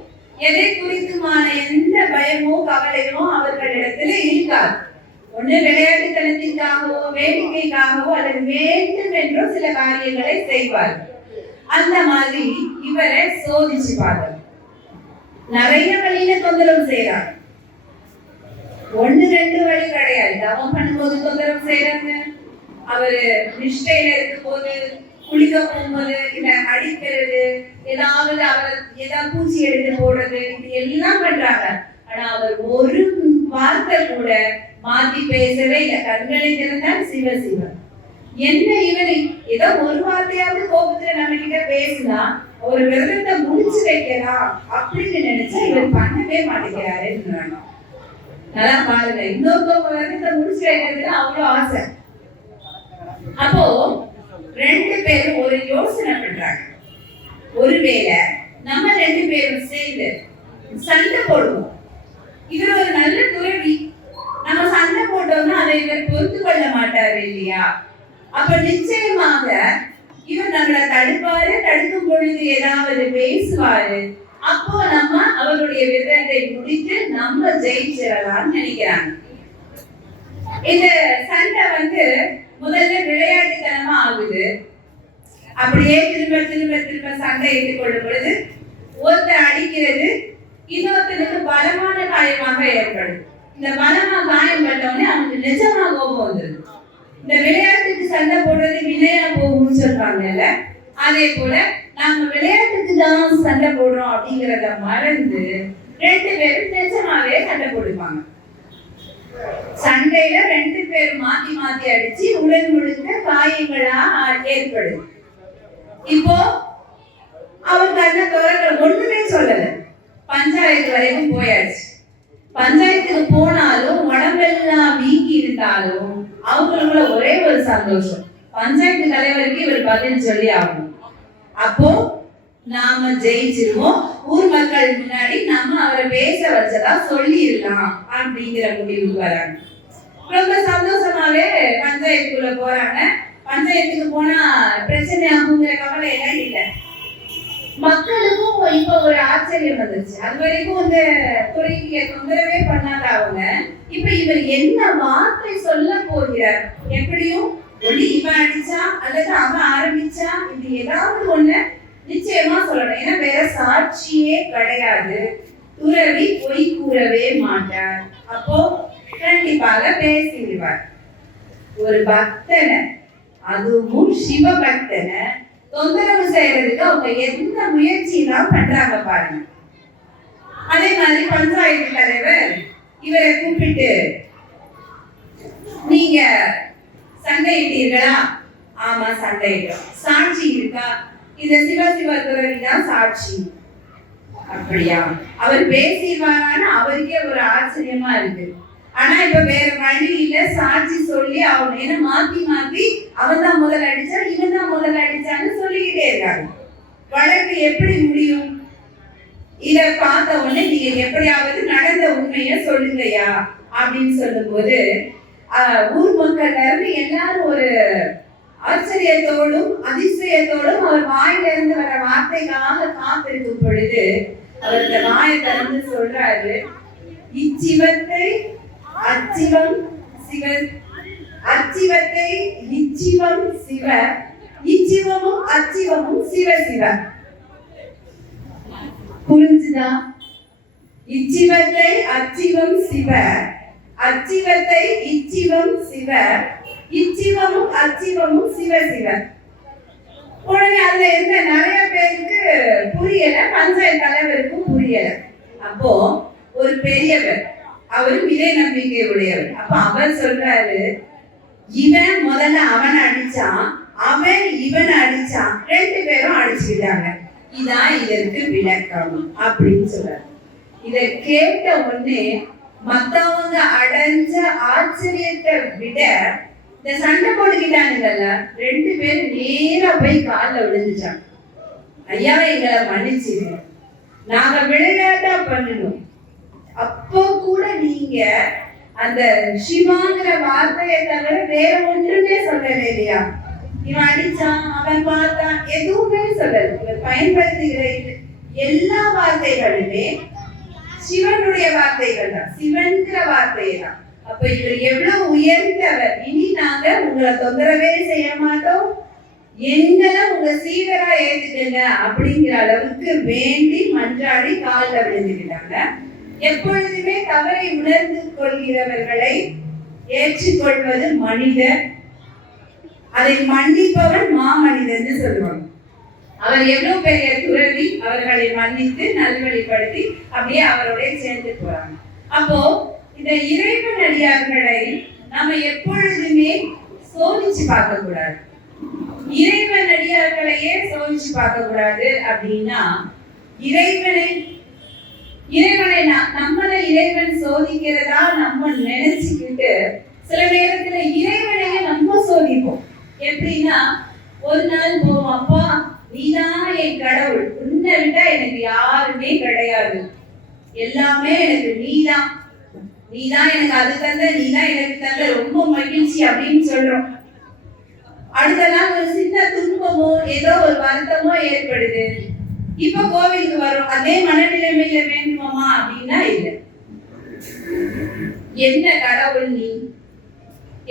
எதை குறித்துமான எந்த பயமோ கவலையோ அவர்களிடத்துல இருக்காது. ஒண்ணு விளையாட்டுத்தனத்திற்காகவோ வேடிக்கைக்காகவோ அல்லது வேண்டும் என்றோ சில காரியங்களை செய்வார். அந்த மாதிரி இவரை சோதிச்சு பார்த்தார். நிறைய வழியில தொந்தரவு செய்யறாங்க. 1-2 வழி கிடையாது. தவம் பண்ணும்போது தொந்தரவு செய்யறாங்க, அவரு நிஷ்டையில இருக்கும் போது குளிக்க போகும்போது இல்ல அடிக்கிறது, ஏதாவது அவர் ஏதாவது பூச்சி எடுத்து போடுறது, இது எல்லாம் பண்றாங்க. ஆனா அவர் ஒரு வார்த்தை கூட மாத்தி பேசவே இல்லை. கண்களை திறந்தால் சிவ சிவ. என்ன இவனை ஏதோ ஒரு வார்த்தையாவது கோபத்துல நம்ம கிட்ட பேசினா ஒரு விரதத்தை முடிச்சு வைக்கலாம் அப்படின்னு நினைச்சா இவர் பண்ணவே மாட்டேங்கிறாரு. நல்லா பாருங்க, இன்னொருத்தவங்க விரதத்தை முடிச்சு வைக்கிறதுல அவ்வளவு ஆசை. அப்போ ரெண்டு பேரும் ஒரு யோசனை பண்றாங்க. ஒருவேளை நம்ம ரெண்டு பேரும் சேர்ந்து சண்டை போடுவோம். இவர் ஒரு நல்ல துறவி, நம்ம சண்டை போட்டோம்னா அதை இவர் பொறுத்து கொள்ள மாட்டாரு இல்லையா? அப்ப நிச்சயமாக இவர் நம்மளை தடுப்பாரு, தடுக்கும் பொழுது ஏதாவது பேசுவாரு. அப்போ நம்ம அவருடைய விரதத்தை முடித்து நம்ம ஜெயிச்சிடலாம்னு நினைக்கிறாங்க. இந்த சண்டை முதல்ல விளையாட்டுத்தனமா ஆகுது. அப்படியே திரும்ப திரும்ப திரும்ப சண்டை இட்டுக்கொள்ளும் பொழுது ஒருத்தர் அடிக்கிறது இன்னொருத்தனுக்கு பலமான காயமாக ஏற்படுது. இந்த பலமா காயம் பட்டவனே அவனுக்கு நிஜமா கோபம் வந்துருது. இந்த விளையாட்டுக்கு சண்டை போடுறது வினையா போகும்னு சொல்றாங்கல்ல, அதே போல நாங்க விளையாட்டுக்கு தான் சண்டை போடுறோம் அப்படிங்கிறத மறந்து ரெண்டு பேரும் நிஜமாவே சண்டை போடுவாங்க. சண்டையில ரெண்டு பேரும் மாத்தி மாத்தி அடிச்சு உடல் முழுக்க காயங்களா ஏற்படுது. இப்போ அவன் கண்ண துறக்க ஒண்ணுமே சொல்லல. பஞ்சாயத்து வரைக்கும் போயாச்சு. பஞ்சாயத்துக்கு போனாலும் உடம்பெல்லாம் வீங்கி இருந்தாலும் அவங்களுக்குள்ள ஒரே ஒரு சந்தோஷம், பஞ்சாயத்து தலைவருக்கு இவர் பதில் சொல்லி ஆகணும். அப்போ நாம ஜெயிச்சிருவோம், ஊர் மக்கள் முன்னாடி நம்ம அவரை பேச வச்சதா சொல்லிடலாம் அப்படிங்கிற முடிவுக்கு வராங்க. ரொம்ப சந்தோஷமாவே பஞ்சாயத்துக்குள்ள போறாங்க. பஞ்சாயத்துக்கு போனா பிரச்சனை ஆகுங்கிற கவலை எல்லாம் இல்லை. மக்களுக்கும் இப்ப ஒரு ஆச்சரியம் வந்துருச்சு. அது வரைக்கும் இந்த துறைக்கு தொந்தரவே பண்ணாத அவங்க இப்ப இவர் என்ன வார்த்தை சொல்ல போகிறார், எப்படியும் ஒளி இவன் அடிச்சா அல்லது அவன் ஆரம்பிச்சா இது ஏதாவது ஒண்ணு நிச்சயமா சொல்லணும். ஏன்னா வேற சாட்சியே கிடையாது. துறவி பொய் கூறவே மாட்டார். அப்போ கண்டிப்பாக பேசிடுவார். ஒரு பக்தனை, அதுவும் சிவ பக்தனை தொந்தரவு செய்யறதுக்கு அவங்க எந்த முயற்சி தான் பண்றாங்க பாருங்க. அதே மாதிரி பஞ்சாயத்து தலைவர் இவரை கூப்பிட்டு, நீங்க சண்டையிட்டீர்களா? ஆமா சண்டையிட்டோம். சாட்சி இருக்கா? இந்த சிவசிவ துறவி தான் சாட்சி. அப்படியா? அவர் பேசிடுவாரான்னு அவருக்கே ஒரு ஆச்சரியமா இருக்கு. ஆனா இப்ப வேற வழி இல்ல, சாட்சி சொல்லி ஆகணும். ஏன்னா மாத்தி மாத்தி அவன் தான் முதல் அடிச்சா இவன் தான் முதல் அடிச்சான்னு சொல்லிக்கிட்டே இருக்காங்க. வழக்கு எப்படி முடியும்? இத பார்த்த உடனே நீங்க எப்படியாவது நடந்த உண்மைய சொல்லுங்கயா அப்படின்னு சொல்லும் போது ஊர் மக்கள்ல இருந்து எல்லாரும் ஒரு ஆச்சரியத்தோடும் அதிசயத்தோடும் அவர் வாயில இருந்து வர வார்த்தைக்காக காத்திருக்கும் பொழுது அவர் இந்த வாயை திறந்து சொல்றாரு, இச்சிவத்தை அச்சிவம் சிவ, அச்சிவத்தை இச்சிவம் சிவ, இச்சிவமும் அச்சிவமும் சிவ சிவ. புரிஞ்சுதா? இச்சிவத்தை அச்சிவம் சிவ, அச்சிவத்தை இச்சிவம் சிவ, இச்சிவமும் அச்சிவமும் சிவ சிவ. உடனே அதுல இருந்த நிறைய பேருக்கு புரியல, பஞ்சாயத்து தலைவருக்கும் புரியல. அப்போ ஒரு பெரியவர், அவரு விதை நம்பிக்கை உடையவர். அப்ப அவர் சொல்றாரு, இவன் முதல்ல அவன் அடிச்சான், அவன் இவன் அடிச்சான், ரெண்டு பேரும் அடிச்சுக்கிட்டாங்க, இதான் இதற்கு விளக்கம் அப்படின்னு சொல்றாரு. இத கேட்ட உடனே மத்தவங்க அடைஞ்ச ஆச்சரியத்தை விட இந்த சண்டை போட்டுக்கிட்டானுங்கல்ல ரெண்டு பேரும் நேரா போய் காலில் விழுந்துட்டாங்க. ஐயா எங்களை மன்னிச்சிருங்க, நாங்க விளையாட்டா பண்ணணும். அப்போ கூட நீங்க அந்த சிவாங்கிற வார்த்தையை தவிர வேற ஒன்றுமே சொல்லல இல்லையா? இவன் அடிச்சான், அவன் பார்த்தான், எதுவுமே சொல்லல. இவர் பயன்படுத்துகிற எல்லா வார்த்தைகளுமே சிவனுடைய வார்த்தைகள் தான், சிவன்கிற வார்த்தையை தான். அப்ப இவர் எவ்வளவு உயர்ந்தவர். இனி நாங்க உங்களை தொந்தரவே செய்ய மாட்டோம், எங்களை உங்க சீவரா ஏத்துக்கங்க அப்படிங்கிற அளவுக்கு வேண்டி மன்றாடி காலில் விழுந்துக்கிட்டாங்க. எப்பொழுதுமே தவறை உணர்ந்து கொள்கிறவர்களை ஏற்றுக்கொள்வது மனிதர். அதை மன்னிப்பவன் மாமனிதன் சொல்லுவாங்க. அவர் எவ்வளவு பெரிய துறவி, அவர்களை மன்னித்து நல்வழிப்படுத்தி அப்படியே அவரோட சேர்ந்து போறாங்க. அப்போ இந்த இறைவன் அடியார்களை நம்ம எப்பொழுதுமே சோதிச்சு பார்க்க கூடாது. இறைவன் அடியார்களையே சோதிச்சு பார்க்க கூடாது. அப்படின்னா இறைவனை நம்மளை இறைவன் சோதிக்கிறதா நம்ம நினைச்சுக்கிட்டு சில நேரத்துல இறைவனையே நம்ம சோதிப்போம். எப்படின்னா ஒரு நாள் போவோம், அப்பா நீதான் என் கடவுள், உன்னை விட்டா எனக்கு யாருமே கிடையாது, எல்லாமே எனக்கு நீதான் எனக்கு அது தந்த, நீதான் எனக்கு தந்த, ரொம்ப மகிழ்ச்சி அப்படின்னு சொல்றோம். அடுத்த நாள் ஒரு சின்ன துன்பமோ ஏதோ ஒரு வருத்தமோ ஏற்படுது, இப்ப கோவிலுக்கு வரும், அதே மனநிலைமையில வேண்டுமாமா அப்படின்னா இல்லை. என்ன கடவுள் நீ,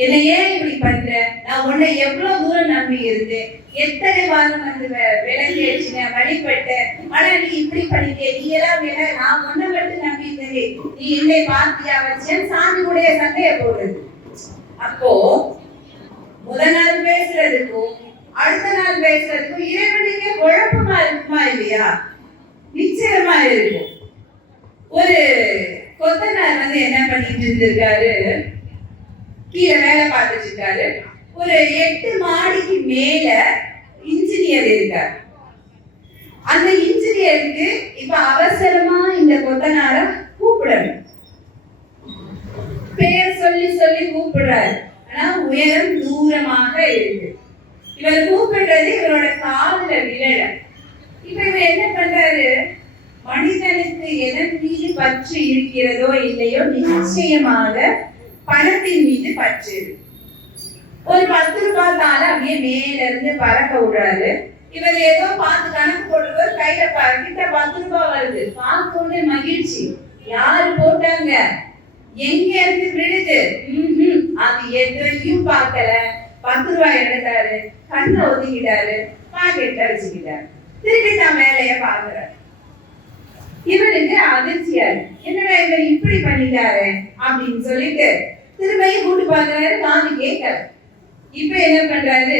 என்னை ஏன் இப்படி பண்ற, நான் உன்னை எவ்வளவு தூரம் நம்பி இருந்தேன், எத்தனை வாரம் வந்து விலகி அடிச்சுங்க வழிபட்டேன், ஆனா நீ இப்படி பண்ணிட்டே, நீ எல்லாம் வேலை, நான் ஒன்ன மட்டும் நம்பி இருந்தேன், நீ என்னை பார்த்தியா வச்சேன் சாமி கூட சண்டைய போடுறது. அப்போ முதல் நாள் பேசுறதுக்கும் அடுத்த நாள் பேசுறதுக்கும் இறைவனுக்கே குழப்பமா இருக்குமா இல்லையா? நிச்சயமா இருக்கும். ஒரு கொத்தனார் வந்து என்ன பண்ணிட்டு இருந்திருக்காரு, கீழே வேலை பார்த்துட்டு இருக்காரு. ஒரு 8 மாடிக்கு மேல இன்ஜினியர் இருக்கார். அந்த இன்ஜினியருக்கு இப்ப அவசரமா இந்த கொத்தனார கூப்பிடணும். பெயர் சொல்லி சொல்லி கூப்பிடுறாரு, ஆனா உயரம் தூரமாக இருக்கு. இவர் கூப்பிடுறது இவரோட காதுல விழல. இப்ப இவர் என்ன பண்றாரு, மனிதனுக்கு எதன் மீது பற்று இருக்கிறதோ இல்லையோ நிச்சயமாக பணத்தின் மீது பற்று. ஒரு 10 ரூபாய் தாள அப்படியே மேல இருந்து பறக்க விடுறாரு. இவர் ஏதோ பார்த்து கணக்கு போடுவார், கையில கிட்ட 10 ரூபாய் வருது, பார்த்த உடனே மகிழ்ச்சி. யாரு போட்டாங்க, எங்க இருந்து விழுது, அது எதையும் பார்க்கல, 10 ரூபாய் எடுத்தாரு, கண்ணை ஒதுக்கிட்டாரு, பாக்கெட்ல வச்சுக்கிட்டாரு, திருப்பி தான் வேலைய பாக்குறாரு. இவருக்கு அதிர்ச்சியா இருக்கு, என்னடா இவர் இப்படி பண்ணிட்டாரு அப்படின்னு சொல்லிட்டு திரும்பியும் கூட்டு பாக்குறாரு, காது கேட்கல. இப்ப என்ன பண்றாரு,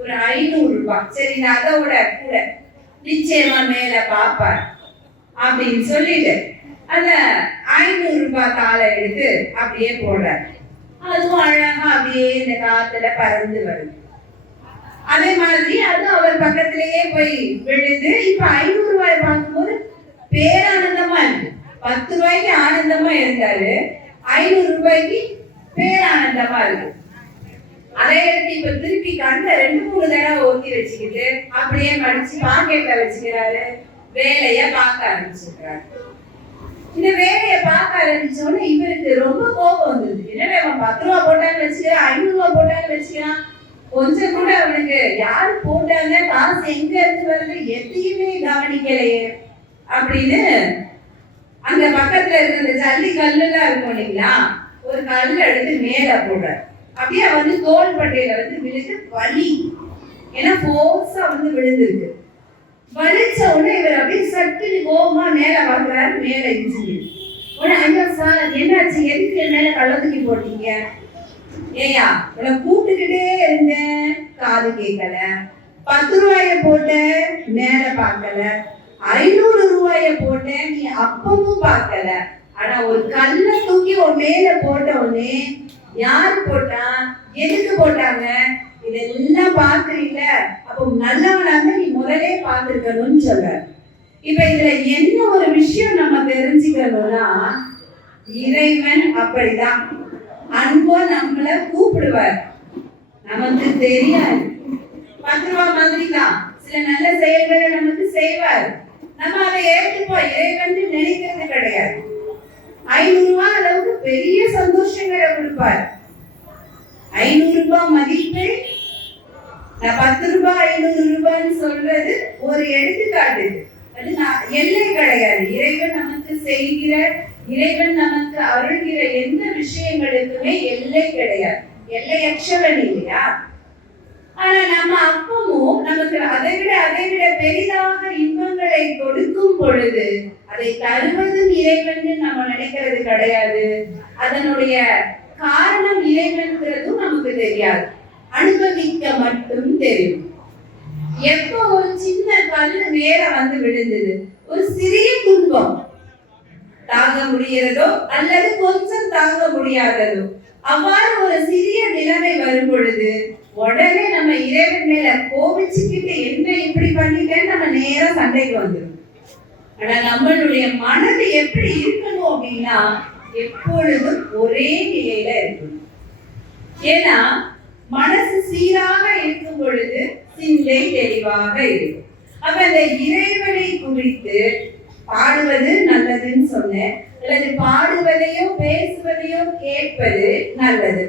ஒரு 500 ரூபாய், சரி நான் அதோட கூட நிச்சயமா மேல பாப்பார் அப்படின்னு சொல்லிட்டு அந்த 500 ரூபாய் தாளை எடுத்து அப்படியே போடுறாரு. அதுவும் அழகா அப்படியே இந்த காத்துல பறந்து வருது. அதே மாதிரி அது அவர் பக்கத்திலேயே போய் விழுது. இப்ப 500 ரூபாய் பார்க்கும்போது பேரானந்தமா இருக்கு. 10 ரூபாய்க்கு ஆனந்தமா இருந்தாரு, 500 ரூபாய்க்கு பேரானந்தமா இருக்கு. அதை எடுத்து இப்ப திருப்பி கண்ணை 2-3 தடவை ஊத்தி வச்சுக்கிட்டு அப்படியே மடிச்சு பாக்கெட்ல வச்சுக்கிறாரு, வேலைய பார்க்க ஆரம்பிச்சுக்கிறாரு. இந்த வேலையை பார்க்க ஆரம்பிச்சோன்னு இவருக்கு ரொம்ப கோபம் வந்தது. என்னடா அவன் 10 ரூபாய் போட்டான்னு வச்சுக்கிறான், 500 ரூபாய் போட்டான்னு வச்சுக்கிறான், கொஞ்சம் கூட அவனுக்கு யாரு போட்டாங்க, காசு எங்க இருந்து வருது, எதையுமே கவனிக்கலையே அப்படின்னு அந்த பக்கத்துல இருக்க இந்த ஜல்லி கல்லு எல்லாம் இருக்கும் இல்லைங்களா, ஒரு கல் எடுத்து மேல போடுற, அப்படியே வந்து தோல் பட்டையில வந்து விழுந்து வலி, ஏன்னா போர்ஸா வந்து விழுந்திருக்கு. வலிச்ச உடனே இவர் அப்படியே சட்டுன்னு கோபமா மேல பாக்குறாரு, மேல இன்ஜினியர் உடனே, ஐயோ சார் என்னாச்சு, எதுக்கு மேல கள்ளத்துக்கி போட்டீங்க, ஏயா உன்னை கூப்பிட்டுக்கிட்டே இருந்தேன் காது கேட்கல, 10 ரூபாய போட்ட மேல பார்க்கல, 500 ரூபாய போட்டேன் நீ அப்பவும் பார்க்கல, ஆனா ஒரு கல்ல தூக்கி உன் மேல போட்ட உடனே யாரு போட்டா, எதுக்கு போட்டாங்க, இதெல்லாம் பாக்குறீங்க, அப்போ நல்லவனாக நீ முதலே பார்த்திருக்கணும்னு சொல்ற. இப்ப இதுல என்ன ஒரு விஷயம் நம்ம தெரிஞ்சுக்கணும்னா, இறைவன் அப்படிதான் அன்போ நம்மள கூப்பிடுவார், நமக்கு தெரியாது. 10 ரூபாய் மாதிரி தான் சில நல்ல செயல்களை நமக்கு செய்வார், நம்ம அதை ஏற்றுப்போம், இறைவன் நினைக்கிறது கிடையாது. 500 ரூபாய் அளவுக்கு பெரிய சந்தோஷங்களை கொடுப்பார். 500 ரூபாய் மதிப்பு, நான் 10 ரூபாய் 500 ரூபாய்ன்னு சொல்றது ஒரு எடுத்துக்காட்டு, அது எல்லை கிடையாது. இறைவன் நமக்கு செய்கிற, இறைவன் நமக்கு அருள்கிற எந்த விஷயங்களுக்குமே எல்லை கிடையாது, எல்லையற்றவன் இல்லையா. ஆனா நம்ம அப்பமும் நமக்கு அதை விட பெரிதாக இன்பங்களை கொடுக்கும் பொழுது அதை தருவதும் இறைவன் நம்ம நினைக்கிறது கிடையாது, அதனுடைய காரணம் இறைவன்கிறதும் நமக்கு தெரியாது. அனுபவிக்க மட்டும் தெரியும். எப்போ ஒரு சின்ன கல்லு மேல வந்து விழுந்தது, ஒரு சிறிய துன்பம் தாங்க முடிகிறதோ அல்லது கொஞ்சம் தாங்க முடியாததோ, அவ்வாறு ஒரு சிறிய நிலைமை வரும் பொழுது உடனே நம்ம இறைவன் மேல கோபிச்சுக்கிட்டு என்ன இப்படி பண்ணிட்டேன்னு நம்ம நேரா சண்டைக்கு வந்துடும். ஆனா நம்மளுடைய மனது எப்படி இருக்கணும் அப்படின்னா எப்பொழுதும் ஒரே நிலையில இருக்கணும். ஏன்னா மனசு சீராக இருக்கும் பொழுது சிந்தை தெளிவாக இருக்கும். அப்ப அந்த இறைவனை குறித்து பாடுவது நல்லதுன்னு சொன்னேன், அல்லது பாடுவதையோ பேசுவதையோ கேட்பது நல்லது,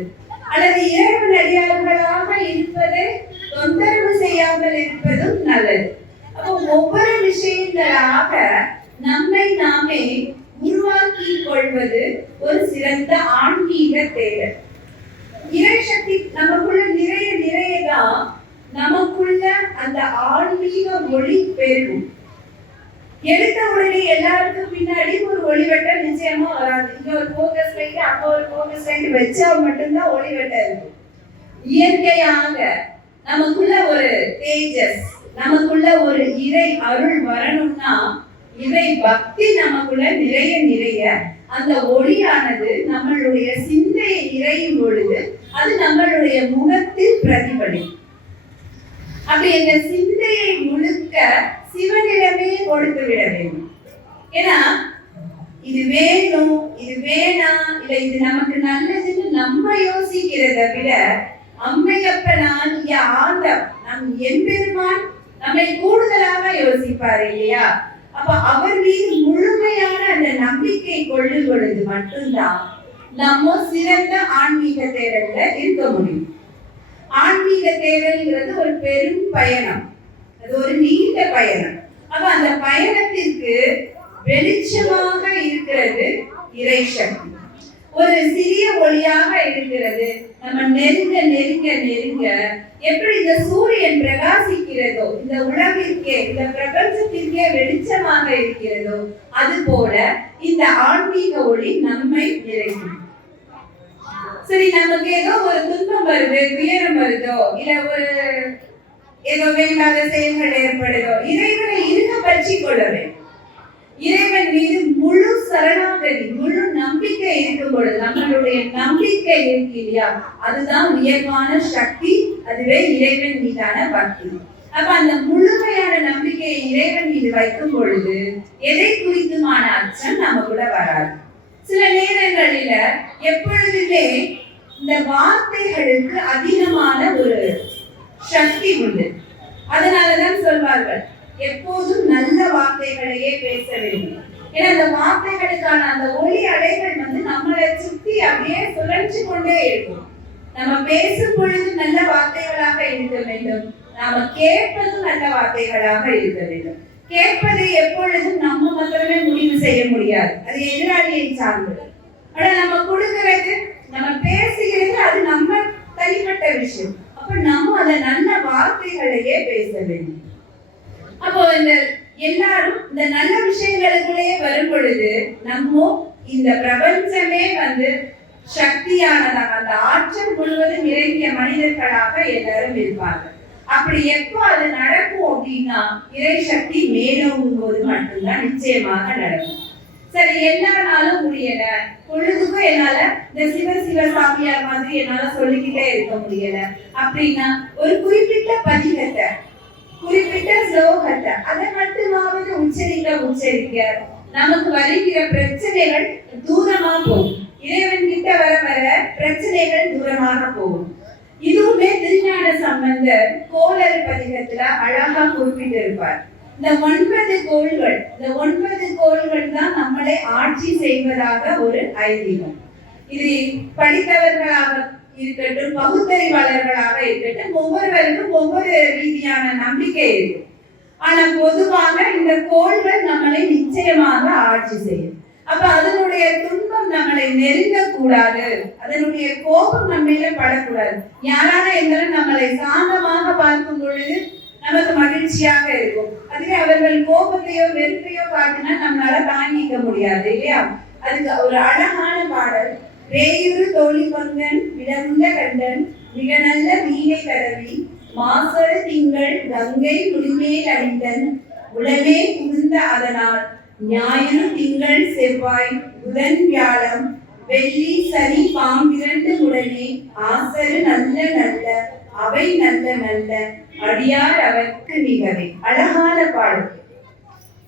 அல்லது இறைவன் அடியார்களாக இருப்பதை தொந்தரவு செய்யாமல் இருப்பதும் நல்லது. அப்போ ஒவ்வொரு விஷயங்களாக நம்மை நாமே உருவாக்கி கொள்வது ஒரு சிறந்த ஆன்மீக தேடல். இறை சக்தி நமக்குள்ள நிறைய நிறையதான் நமக்குள்ள அந்த ஆன்மீக ஒளி பெருகும். எடுத்த உடனே எல்லாருக்கும் பின்னாடி ஒரு ஒளிவட்டம் நிச்சயமா வராது. இங்க ஒரு போக்கஸ் லைட், அங்க ஒரு போக்கஸ் லைட் வச்சா மட்டும்தான் ஒளிவட்டம் இருக்கும். இயற்கையாக நமக்குள்ள ஒரு தேஜஸ், நமக்குள்ள ஒரு இறை அருள் வரணும்னா இறை பக்தி நமக்குள்ள நிறைய நிறைய அந்த ஒளியானது நம்மளுடைய சிந்தையை நிறையும் பொழுது அது நம்மளுடைய முகத்தில் பிரதிபலிக்கும். அப்படி இந்த சிந்தையை முழுக்க சிவனிடமே கொடுத்து விட வேண்டும். ஏன்னா இது வேணும், இது வேணாம், இல்ல இது நமக்கு நல்லதுன்னு நம்ம யோசிக்கிறத விட அம்மையப்பனான் ஆண்டவன் நம் எம்பெருமான் நம்மை கூடுதலாக யோசிப்பார் இல்லையா? அப்ப அவர் மீது முழுமையான அந்த நம்பிக்கை கொள்ளும் பொழுது மட்டும்தான் நம்ம சிறந்த ஆன்மீக தேடல்ல இருக்க முடியும். ஆன்மீக தேடல்ங்கிறது ஒரு பெரும் பயணம், அது ஒரு நீண்ட பயணம். அப்ப அந்த பயணத்திற்கு வெளிச்சமாக இருக்கிறது இறை சக்தி, ஒரு சிறிய ஒளியாக இருக்கிறது. நம்ம நெருங்க நெருங்க நெருங்க எப்படி இந்த சூரியன் பிரகாசிக்கிறதோ, இந்த உலகிற்கே இந்த பிரபஞ்சத்திற்கே வெளிச்சமாக இருக்கிறதோ, அது போல இந்த ஆன்மீக ஒளி நம்மை நிறைக்கும். சரி, நமக்கு ஏதோ ஒரு துன்பம் வருது, துயரம் வருதோ, இல்ல ஒரு ஏதோ வேண்டாத செயல்கள் ஏற்படுதோ, இறைவனை இருக பற்றி கொள்ள வேண்டும். இறைவன் மீது முழு சரணாகதி, முழு நம்பிக்கை இருக்கும் பொழுது நம்மளுடைய நம்பிக்கை இருக்கு இல்லையா, அதுதான் உயர்வான சக்தி, அதுவே இறைவன் மீதான பக்தி. அப்ப அந்த முழுமையான நம்பிக்கையை இறைவன் மீது வைக்கும் பொழுது எதை குறித்துமான அச்சம் நம்ம கூட வராது. சில நேரங்களில எப்பொழுதுமே இந்த வார்த்தைகளுக்கு அதிகமான ஒரு சக்தி உண்டு. அதனாலதான் சொல்வார்கள் எப்போதும் நல்ல வார்த்தைகளையே பேச வேண்டும். ஏன்னா அந்த வார்த்தைகளுக்கான அந்த ஒளி அலைகள் நம்மளை சுத்தி அப்படியே சுழற்சி கொண்டே இருக்கும். நம்ம பேசும் பொழுது நல்ல வார்த்தைகளாக இருக்க வேண்டும், நாம கேட்பதும் நல்ல வார்த்தைகளாக இருக்க வேண்டும். கேட்பதை எப்பொழுதும் நம்ம மாத்திரமே முடிவு செய்ய முடியாது, அது எதிராளியை சார்ந்தது. ஆனா நம்ம கொடுக்கிறது, நம்ம பேசுகிறது, அது நம்ம தனிப்பட்ட விஷயம். அப்ப நம்ம அந்த நல்ல வார்த்தைகளையே பேச வேண்டும். அப்போ இந்த எல்லாரும் இந்த நல்ல விஷயங்களுக்குள்ளேயே வரும் பொழுது நம்ம இந்த பிரபஞ்சமே சக்தியானதாக, அந்த ஆற்றல் முழுவதும் இறங்கிய மனிதர்களாக எல்லாரும் இருப்பார்கள். அப்படி எப்போ அது நடக்கும் அப்படின்னா இறை சக்தி மேலோங்கும் போது மட்டும்தான் நிச்சயமாக நடக்கும். சரி, எல்லா நாளும் முடியல, பொழுதுக்கும் என்னால இந்த சிவ சாமியார் மாதிரி என்னால சொல்லிக்கிட்டே இருக்க முடியல அப்படின்னா ஒரு குறிப்பிட்ட பதிகத்தை, குறிப்பிட்ட ஸ்லோகத்தை அதை மட்டுமாவது உச்சரிக்க நமக்கு வருகிற பிரச்சனைகள் தூரமா போகும். இறைவன் கிட்ட வர வர பிரச்சனைகள் தூரமாக போகும். இதுவுமே திருஞான சம்பந்தர் கோளறு பதிகத்துல அழகா குறிப்பிட்டு இருப்பார். இந்த 9 கோள்கள், இந்த 9 கோள்கள் தான் நம்மளை ஆட்சி செய்வதாக ஒரு ஐதீகம். இது படித்தவர்களாக இருக்கட்டும், பகுத்தறிவாளர்களாக இருக்கட்டும், ஒவ்வொருவருக்கும் ஒவ்வொரு ரீதியான நம்பிக்கை இருக்கு. ஆனா பொதுவாக இந்த கோள்கள் நம்மளை நிச்சயமாக ஆட்சி செய்யும். அப்ப அதனுடைய துன்பம் நம்மளை நெருங்க கூடாது, அதனுடைய கோபம் நம்மள படக்கூடாது. யாரான இருந்தாலும் நம்மளை சாந்தமாக பார்க்கும் பொழுது நமக்கு மகிழ்ச்சியாக இருக்கும். அதுவே அவர்கள் கோபத்தையோ வெறுப்பையோ காட்டினா நம்மளால தாங்கிக்க முடியாது இல்லையா? அதுக்கு ஒரு அழகான பாடல், வேயுறு தோழி பங்கன் விடமுண்ட கண்டன் மிக நல்ல வீணை கடவி மாசரு திங்கள் கங்கை முடிமேல் அணிந்தன் உடனே புகுந்த அதனால் ஞாயிறு திங்கள் செவ்வாய் புதன் வியாழம் வெள்ளி சனி பாம்பிரண்டு உடனே ஆசரு நல்ல நல்ல அவை நல்ல நல்ல அடியார் அவர்க்கு மிகவே. அழகான பாடல்.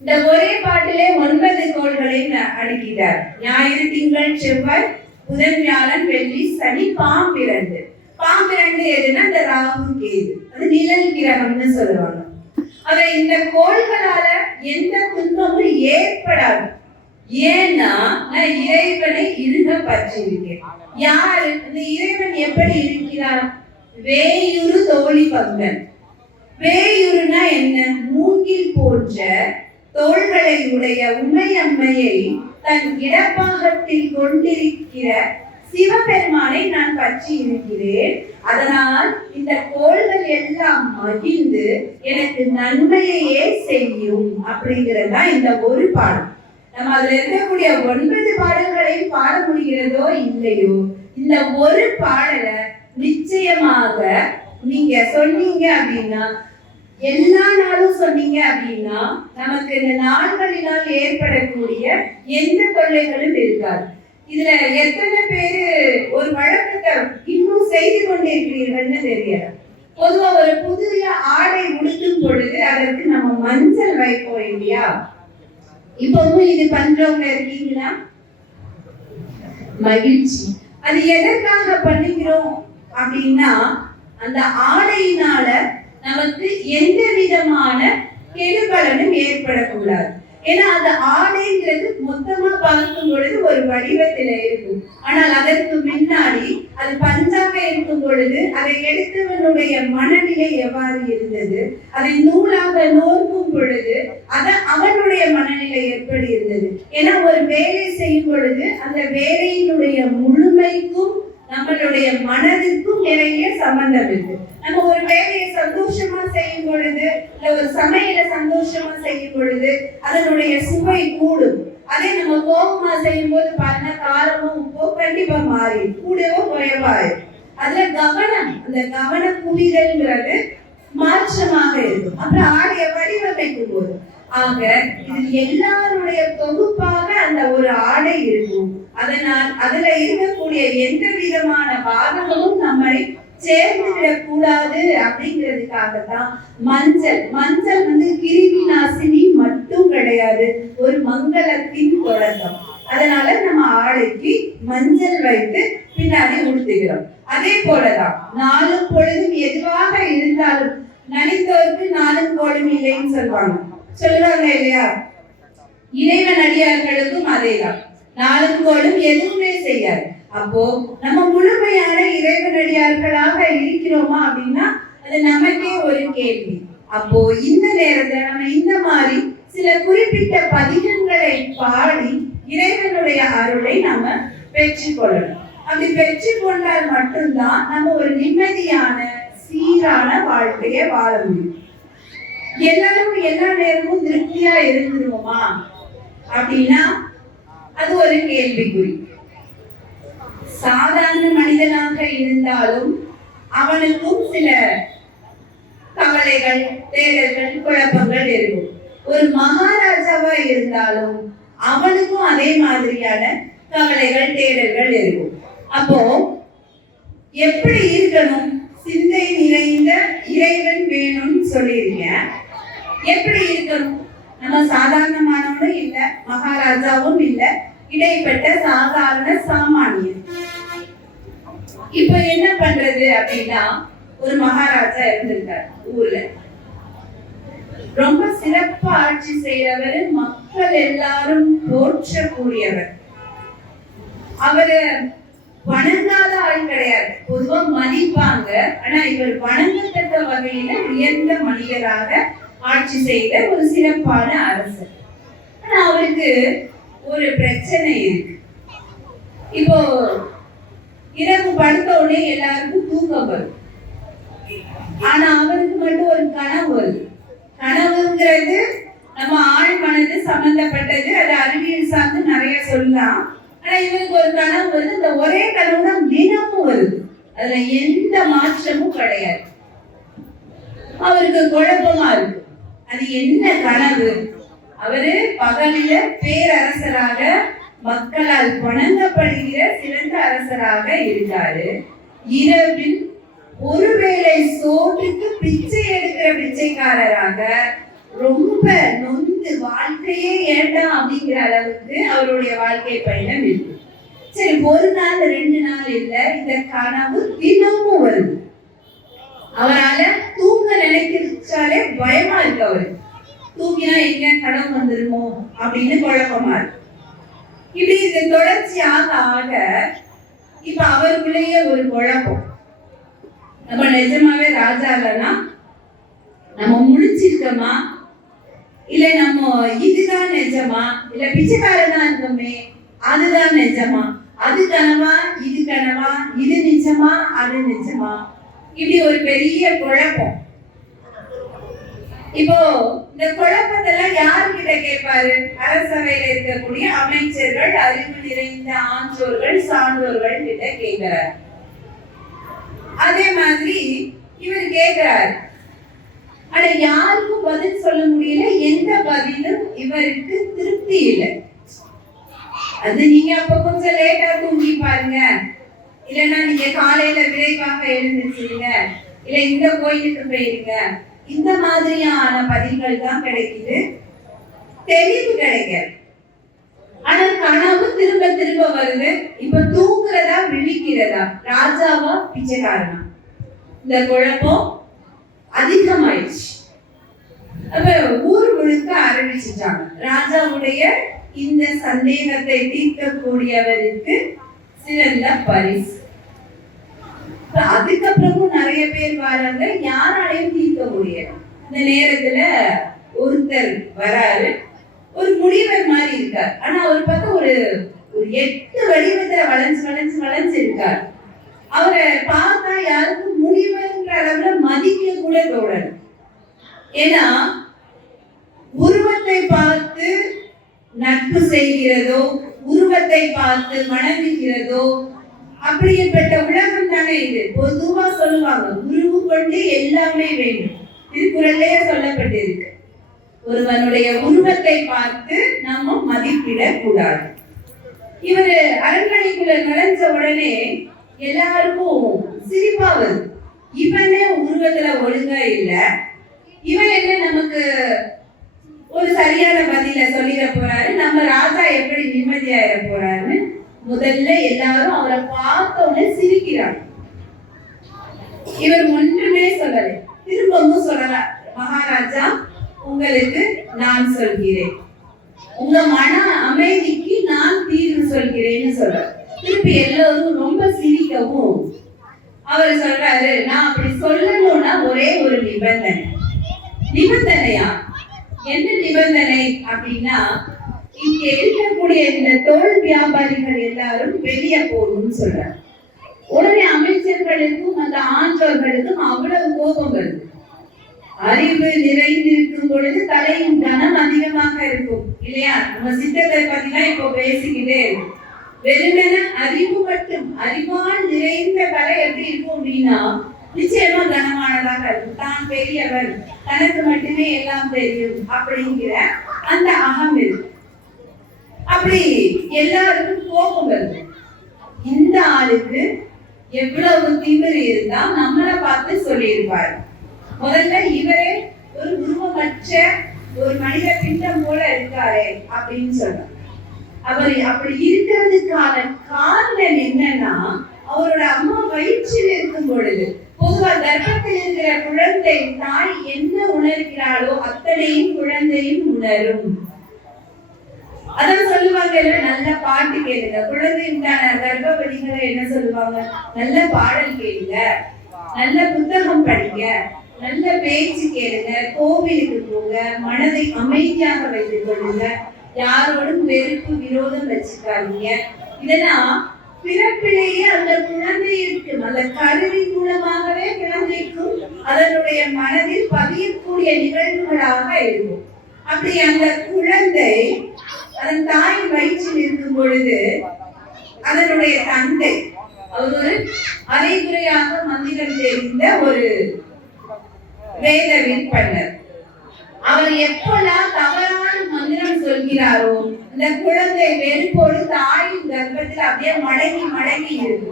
இந்த ஒரே பாட்டிலே 9 கோள்களை அடுக்கிட்டார். ஞாயிறு திங்கள் செவ்வாய் புதன் வியாழன் வெள்ளி சனி பாம்பிரண்டு. பாம்பிரண்டு எதுனா இந்த ராகு கேது, அது நிழல் கிரகம்னு சொல்லுவாங்க. அவை இந்த கோள்களால எந்த துன்பமும் ஏற்படாது. ஏன்னா நான் இறைவனை இருக பற்றியிருக்கேன். யாரு இந்த இறைவன் எப்படி இருக்கிறார்? வேயுரு தோழி பங்கன். வேயுருனா என்ன? மூங்கில் போன்ற தோள்களை உடைய உமையம்மையை தன் இடப்பாகத்தில் கொண்டிருக்கிற சிவபெருமானை நான் பற்றி இருக்கிறேன். அதனால் இந்த கோள்கள் எல்லாம் மகிழ்ந்து எனக்கு நன்மையையே செய்யும் அப்படிங்கிறதா இந்த ஒரு பாடல். நம்ம அதுல இருக்கக்கூடிய 9 பாடல்களையும் பாட முடிகிறதோ இல்லையோ, இந்த ஒரு பாடலை நிச்சயமாக நீங்க சொன்னீங்க அப்படின்னா, எல்லா நாளும் சொன்னீங்க அப்படின்னா, நமக்கு இந்த நாள்களினால் ஏற்படக்கூடிய எந்த தொல்லைகளும் இருக்காது. இதுல எத்தனை பேரு ஒரு வழக்கத்தை இன்னும் செய்து கொண்டிருக்கிறீர்கள்னு தெரியல. பொதுவா ஒரு புதிய ஆடை உடுத்தும் பொழுது அதற்கு நம்ம மஞ்சள் வைப்போம் இல்லையா? இப்பவும் இது பண்றவங்க இருக்கீங்களா? மகிழ்ச்சி. அது எதற்காக பண்ணுகிறோம் அப்படின்னா, அந்த ஆடையினால நமக்கு எந்த விதமான கெடுபலனும் ஏற்படக்கூடாது. ஏன்னா அந்த ஆடைங்கிறது மொத்தமா பார்க்கும் பொழுது ஒரு வடிவத்தில இருக்கும். ஆனால் அதற்கு முன்னாடி அது பஞ்சாக இருக்கும் பொழுது அதை எடுத்தவனுடைய மனநிலை எவ்வாறு இருந்தது, அதை நூலாக நோக்கும் பொழுது அவனுடைய மனநிலை எப்படி இருந்தது. ஏன்னா ஒரு வேலை செய்யும் பொழுது அந்த வேலையினுடைய முழுமைக்கும் நம்மளுடைய மனதிற்கும் நிறைய சம்பந்தம் இருக்கு. நம்ம ஒரு வேலையை சந்தோஷமா செய்யும் பொழுது, இல்ல ஒரு சமையல சந்தோஷமா செய்யும் பொழுது அதனுடைய சுவை கூடும். அதே நம்ம கோபமா செய்யும் போது பாருங்க, காரமும் உப்போ கண்டிப்பா மாறி கூடவோ குறைவாரு. அதுல கவனம், அந்த கவன குவிதல்ங்கிறது மாற்றமாக இருக்கும். அப்புறம் ஆடைய வடிவமைக்கும் போது ஆக இது எல்லாருடைய தொகுப்பாக அந்த ஒரு ஆடை இருக்கும். அதனால் அதுல இருக்கக்கூடிய எந்த விதமான பாதகமும் நம்மை சேர்ந்து விடக்கூடாது அப்படிங்கிறதுக்காகத்தான் மஞ்சள் கிருமி நாசினி மட்டும் கிடையாது, ஒரு மங்களத்தின் தொடக்கம். அதனால நம்ம ஆடைக்கு மஞ்சள் வைத்து பின்னாடி உடுத்துகிறோம். அதே போலதான் நாளும் பொழுதும் எதுவாக இருந்தாலும் நனித்தோருக்கு நாளும் கோளும் இல்லைன்னு சொல்லுவாங்க இல்லையா? இறைவன் அடியார்களுக்கும் அதேதான், நாளும் கோளும் எதுவுமே செய்யாது. அப்போ நம்ம முழுமையான இறைவனடியார்களாக இருக்கிறோமா அப்படின்னா அது நமக்கே ஒரு கேள்வி. அப்போ இந்த நேரத்துல நம்ம இந்த மாதிரி சில குறிப்பிட்ட பதிகங்களை பாடி இறைவனுடைய அருளை நம்ம பெற்றுக்கொள்ளணும். அப்படி பெற்றுக்கொண்டால் மட்டும்தான் நம்ம ஒரு நிம்மதியான சீரான வாழ்க்கையை வாழ முடியும். எல்லாரும் எல்லா நேரமும் திருப்தியா இருந்துருவோமா அப்படின்னா அது ஒரு கேள்விக்குறி. சாதாரண மனிதனாக இருந்தாலும் அவனுக்கும் சில கவலைகள், தேடல்கள், குழப்பங்கள் இருக்கும். ஒரு மகாராஜாவா இருந்தாலும் அவனுக்கும் அதே மாதிரியான கவலைகள், தேடல்கள் இருக்கும். அப்போ எப்படி இருக்கணும்? சிந்தை நிறைந்த இறைவன் வேணும்னு சொல்லியிருக்கேன். எப்படி இருக்கணும்? நம்ம சாதாரணமானவனும் இல்ல, மகாராஜாவும் இல்ல, இடைப்பட்ட சாதாரண சாமானியன். இப்ப என்ன பண்றது அப்படின்னா, ஒரு மகாராஜா இருந்திருக்கார் ஊர்ல. ரொம்ப சிறப்பா ஆட்சி செய்யறவர், மக்கள் எல்லாரும் போற்றக்கூடியவர். அவரு வணங்காத ஆள் கிடையாது, பொதுவா மதிப்பாங்க. ஆனா இவர் வணங்கத்தக்க வகையில உயர்ந்த மனிதராக ஆட்சி செய்த ஒரு சிறப்பான அரசர். ஆனா அவருக்கு ஒரு பிரச்சனை இருக்கு. இப்போ இரவு படுத்த உடனே எல்லாருக்கும் தூக்கம் வரும். ஆனா அவருக்கு மட்டும் ஒரு கனவு வருது. கனவுங்கிறது நம்ம ஆழ் மனது சம்பந்தப்பட்டது, அது அறிவியல் சார்ந்து நிறைய சொல்லலாம். ஆனா இவருக்கு ஒரு கனவு வருது. இந்த ஒரே கனவு தான் தினமும் வருது. அதுல எந்த மாற்றமும் கிடையாது. அவருக்கு குழப்பமா இருக்கு, அது என்ன கனவு? அவரு பகலில பேரரசராக மக்களால் வணங்கப்படுகிற சிறந்த அரசராக இருக்காரு. இரவில் ஒருவேளை சோற்றுக்கு பிச்சை எடுக்கிற பிச்சைக்காரராக ரொம்ப நொந்து வாழ்க்கையே ஏண்டாம் அப்படிங்கிற அளவுக்கு அவருடைய வாழ்க்கை பயணம் இருக்கு. சரி, ஒரு நாள் 2 நாள் இல்ல, இந்த கனவு தினமும் வருது. அவரால தூங்க நினைச்சாலே பயமா இருக்கு. அவரு தூங்கினா எங்க கனவு வந்துருமோ அப்படின்னு குழப்பமா இருக்கு. இப்படி இது தொடர்ச்சியாக ஆக இப்ப அவருக்குள்ளேயே ஒரு குழப்பம். நம்ம நிஜமாவே ராஜா இல்லைன்னா நம்ம முழிச்சிருக்கோமா, இல்ல நம்ம இதுதான் நிஜமா, இல்ல பிச்சைக்காரனா இருக்கோமே அதுதான் நிஜமா, அது கனவா இது கனவா, இது நிஜமா அது நிஜமா, இப்படி ஒரு பெரிய குழப்பம். இப்போ இந்த குழப்பத்தெல்லாம் யாருக்கிட்ட கேட்பாரு? அரசவையில இருக்கக்கூடிய அமைச்சர்கள், அறிவு நிறைந்த ஆன்றோர்கள், சான்றோர்கள் கிட்ட கேட்கிறார். அதே மாதிரி இவர் கேட்கிறார். ஆனா யாருக்கும் பதில் சொல்ல முடியல. எந்த பதிலும் இவருக்கு திருப்தி இல்லை. அது நீங்க அப்ப கொஞ்சம் லேட்டா தூங்கி பாருங்க, இல்லைன்னா நீங்க காலையில விரைவாக எழுந்திருச்சுங்க, இல்ல இந்த கோயிலுக்கு போயிருங்க, இந்த மாதிரியான பதில்கள் தான் கிடைக்குது, தெளிவு கிடைக்காது. ஆனா கனவு திரும்ப திரும்ப வருது. இப்ப தூங்குறதா விழிக்கிறதா, ராஜாவா பிச்சைக்காரனா, இந்த குழப்பம் அதிகமாயிடுச்சு. அப்ப ஊர் முழுக்க ஆரம்பிச்சுட்டாங்க. ராஜாவுடைய இந்த சந்தேகத்தை தீர்க்கக்கூடியவருக்கு சிறந்த பரிசு. அதுக்கப்புறமும் நிறைய பேர் வராங்க, யாராலையும் தீர்க்க முடியல. இந்த நேரத்துல ஒருத்தர் வராரு, ஒரு முனிவர் மாதிரி இருக்கார். ஆனா அவர் பார்த்து ஒரு 8 வடிவத்துல வளைஞ்சு இருக்கார். அவரை பார்த்தா யாருக்கும் முனிவர்ன்ற அளவுல மதிக்க கூட தோணல. ஏன்னா உருவத்தை பார்த்து நட்பு செய்கிறதோ, உருவத்தை பார்த்து வணங்குகிறதோ, அப்படிப்பட்ட உலகம் தானே இது. பொதுவா சொல்லுவாங்க, உருவு கொண்டு எல்லாமே வேண்டும். திருக்குறளே சொல்லப்பட்டிருக்கு, ஒருவனுடைய உருவத்தை பார்த்து நம்ம மதிப்பிட கூடாது. இவரு அரண்மனைக்குள்ள நுழைஞ்ச உடனே எல்லாருக்கும் சிரிப்பா வருது. இவனே உருவத்துல ஒழுங்கா இல்ல, இவன் என்ன நமக்கு ஒரு சரியான பதில சொல்லிட போறாரு, நம்ம ராஜா எப்படி நிம்மதியாயிர போறாருன்னு முதல்ல எல்லாரும் அவரை பார்த்த உடனே சிரிக்கிறாங்க. இவர் ஒன்றுமே சொல்லல. திரும்பவும் சொல்லலாம், மகாராஜா உங்களுக்கு நான் சொல்கிறேன், உங்க மன அமைதிக்கு நான் தீர்வு சொல்கிறேன்னு சொல்ற. திருப்பி எல்லாரும் ரொம்ப சிரிக்கவும் அவர் சொல்றாரு, நான் அப்படி சொல்லணும்னா ஒரே ஒரு நிபந்தனை. நிபந்தனையா? என்ன நிபந்தனை அப்படின்னா, இங்க இருக்கக்கூடிய இந்த தோல் வியாபாரிகள் எல்லாரும் வெளியே போகணும்னு சொல்றாங்க. உடனே அமைச்சர்களுக்கும் அந்த ஆன்றோர்களுக்கும் அவ்வளவு கோபம் வருது. அறிவு நிறைந்திருக்கும் பொழுது தலையும் கனம் அதிகமாக இருக்கும் இல்லையா? நம்ம சித்தத்தை பத்திலாம் இப்போ பேசிக்கிட்டே இருக்கும். வெறுமன அறிவு மட்டும், அறிவால் நிறைந்த கலை எப்படி இருக்கும் அப்படின்னா நிச்சயமா கனமானதாக இருக்கும். தான் பெரியவர், தனக்கு மட்டுமே எல்லாம் தெரியும் அப்படிங்கிற அந்த அகம் இருக்கு. அப்படி எல்லாருக்கும் கோபம் வருது. இந்த ஆளுக்கு எவ்வளவு திமிரு இருந்தா நம்மளை பார்த்து சொல்லியிருப்பாரு. முதல்ல இவரே ஒரு உருவமற்ற ஒரு மனித பிண்டம் போல இருக்காரே அப்படின்னு சொல்றார். அவர் அப்படி இருக்கிறதுக்கான காரணம் என்னன்னா, அவரோட அம்மா வயிற்றில் இருக்கும் பொழுது பொதுவா கர்ப்பத்தில் இருக்கிற குழந்தை தாய் என்ன உணர்கிறாளோ அத்தனையும் குழந்தையும் உணரும். அதான் சொல்லுவாங்க, நல்ல பாட்டு கேளுங்க, குழந்தை உண்டான கர்ப்பவதிகளை என்ன சொல்லுவாங்க, நல்ல பாடல் கேளுங்க, நல்ல புத்தகம் படிங்க, நல்ல பேச்சு கேளுங்க, கோவிலுக்கு போங்க, மனதை அமைதியாக வைத்துக் கொள்ளுங்க, யாரோடும் வெறுப்பு விரோதம் வச்சுக்காதீங்க. இதெல்லாம் பிறப்பிலேயே அந்த குழந்தைக்கும், அந்த கருவி மூலமாகவே குழந்தைக்கும் அதனுடைய மனதில் பதியக்கூடிய நிகழ்வுகளாக இருக்கும். அப்படி அந்த குழந்தை அதன் தாய் வயிற்றில் இருக்கும் பொழுது அதனுடைய தந்தை அவர் ஒரு அரைகுறையாக மந்திரம் தெரிந்த ஒரு வேத விற்பனர். அவர் எப்பெல்லாம் தவறான மந்திரம் சொல்கிறாரோ இந்த குழந்தை வெறுப்போடு தாயின் கர்ப்பத்தில் அப்படியே மடங்கி மடங்கி இருக்கு.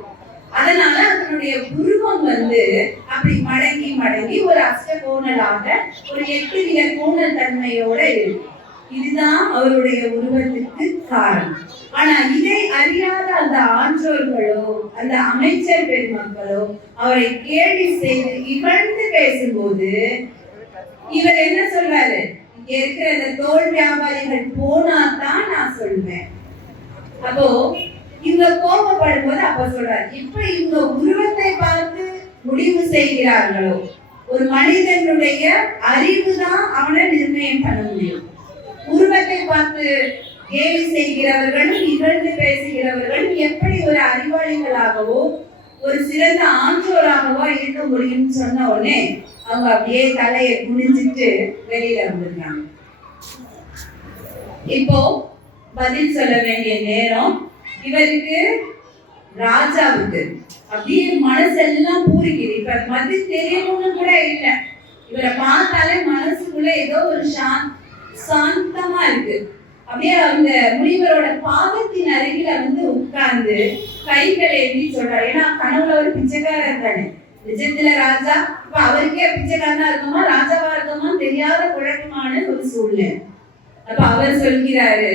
அதனால அதனுடைய உருவம் அப்படி மடங்கி மடங்கி ஒரு அஷ்டகோணலாக ஒரு 8 வித கோணல் தன்மையோட இருக்கு. இதுதான் அவருடைய உருவத்துக்கு காரணம். ஆனா இதை அறியாத அந்த ஆன்றோர்களோ அந்த அமைச்சர் பெருமக்களோ அவரை கேலி செய்து இகழ்ந்து பேசும்போது இவர் என்ன சொல்றாரு, இங்க இருக்கிற அந்த தோல் வியாபாரிகள் போனாதான் நான் சொல்வேன். அப்போ இவங்க கோபப்படும் போது அப்ப சொல்றாரு, இப்ப இவங்க உருவத்தை பார்த்து முடிவு செய்கிறார்களோ, ஒரு மனிதனுடைய அறிவு தான் அவனை நிர்ணயம் பண்ண முடியும். உருவத்தை பார்த்து கேலி செய்கிறவர்களும் இகழ்ந்து பேசுகிறவர்களும் எப்படி ஒரு அறிவாளிகளாகவோ ஒரு சிறந்த ஆன்றோராகவோ இருக்க முடியும்னு சொன்ன உடனே அவங்க அப்படியே தலையை குனிஞ்சிட்டு வெளியில வந்துருக்காங்க. இப்போ பதில் சொல்ல வேண்டிய நேரம். இவருக்கு ராஜாவுக்கு அப்படியே மனசெல்லாம் பூரிக்குது. இப்ப பதில் தெரியணும்னு கூட இல்லை. இவரை பார்த்தாலே மனசுக்குள்ள ஏதோ ஒரு சாந்தமா இருக்கு. அப்படியே அந்த முனிவரோட பாதத்தின் அருகில உட்கார்ந்து கைகளை எழுதி சொல்றாரு. ஏன்னா கனவுல ஒரு பிச்சைக்காரர் தானே, நிஜத்துல ராஜா. இப்ப அவருக்கே பிச்சைக்காரனா இருக்குமா ராஜாவா இருக்குமா தெரியாத குழப்பமான ஒரு சூழ்நிலை. அப்ப அவர் சொல்கிறாரு,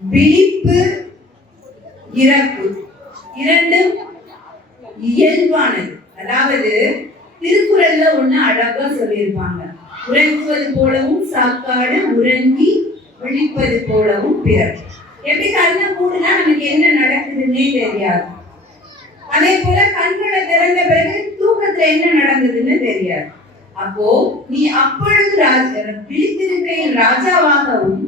விழிப்பு இறப்பு இரண்டும் இயல்பானது. அதாவது திருக்குறள்ல ஒண்ணு அழகா சொல்லியிருப்பாங்க, உறங்குவது போலவும் சாக்காடு, உறங்கி விழிப்பது போலவும் பிறர். எப்படி கண்ணை மூடுனா நமக்கு என்ன நடக்குதுன்னே தெரியாது. அதே போல கண்களை திறந்த பிறகு தூக்கத்துல என்ன நடந்ததுன்னு தெரியாது. அப்போ நீ அப்பொழுது விழித்திருக்கையில் ராஜாவாகவும்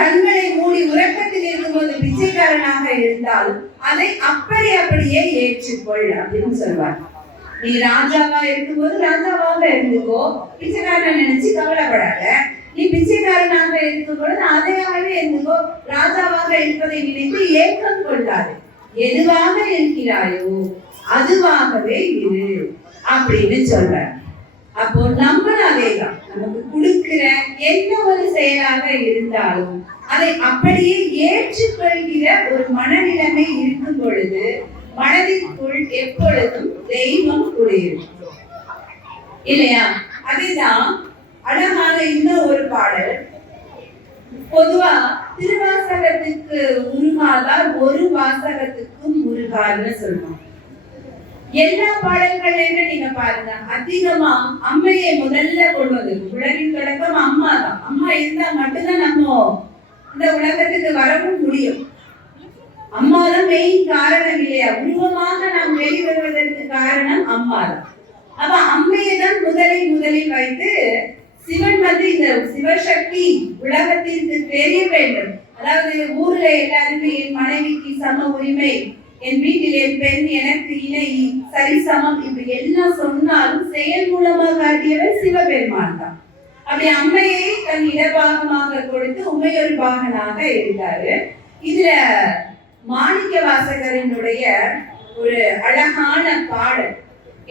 கண்களை மூடி உறக்கத்தில் இருக்கும்போது பிச்சைக்காரனாக இருந்தாலும் அதை அப்படியே ஏற்றுக்கொள் அப்படின்னு சொல்வார். நீ ராஜாவா இருக்கும்போது ராஜாவாக இருந்துக்கோ, பிச்சைக்காரன் நினைச்சு கவலைப்படாத. நீ பிச்சைக்காரனாக இருக்கும் பொழுது அதையாகவே இருந்துக்கோ, ராஜாவாக இருப்பதை நினைத்து ஏக்கம் கொள்ளாது. எதுவாக இருக்கிறாயோ அதுவாகவே இரு அப்படின்னு சொல்ற. அப்போ நம்ம அதேதான், நமக்கு கொடுக்கிற எந்த ஒரு செயலாக இருந்தாலும் அதை அப்படியே ஏற்றுக்கொள்கிற ஒரு மனநிலைமை இருக்கும் பொழுது மனதிற்குள் எப்பொழுதும் தெய்வம் குடியிருக்கும் இல்லையா? அதுதான் அழகான இன்னும் ஒரு பாடல். பொதுவா திருவாசகத்துக்கு உருகாதால் ஒரு வாசகத்துக்கும் உருகாதுன்னு சொல்லுவாங்க. எல்லா பாடல்கள்லயுமே நீங்க பாருங்க, அதிகமா அம்மையை முதல்ல கொள்வது. உலகின் தொடக்கம் அம்மா தான். அம்மா இருந்தா மட்டும்தான் நம்ம இந்த உலகத்துக்கு வரவும் முடியும். அம்மா தான் மெயின் காரணம் இல்லையா? உருவமாக நாம் வெளிவருவதற்கு காரணம் அம்மா தான். அப்ப அம்மையை தான் முதலில் வைத்து சிவன் இந்த சிவசக்தி உலகத்திற்கு தெரிய வேண்டும். அதாவது ஊர்ல எல்லாருமே என் மனைவிக்கு சம உரிமை, என் வீட்டில் என் பெண் எனக்கு இணை சரிசமம், இப்படி எல்லாம் சொன்னாலும் செயல் மூலமா காட்டியவர் சிவபெருமான் தான். அப்படி அம்மையை தன் இடபாகமாக கொடுத்து உமையொரு பாகனாக இருந்தாரு. இதுல மாணிக்க வாசகரினுடைய ஒரு அழகான பாடல்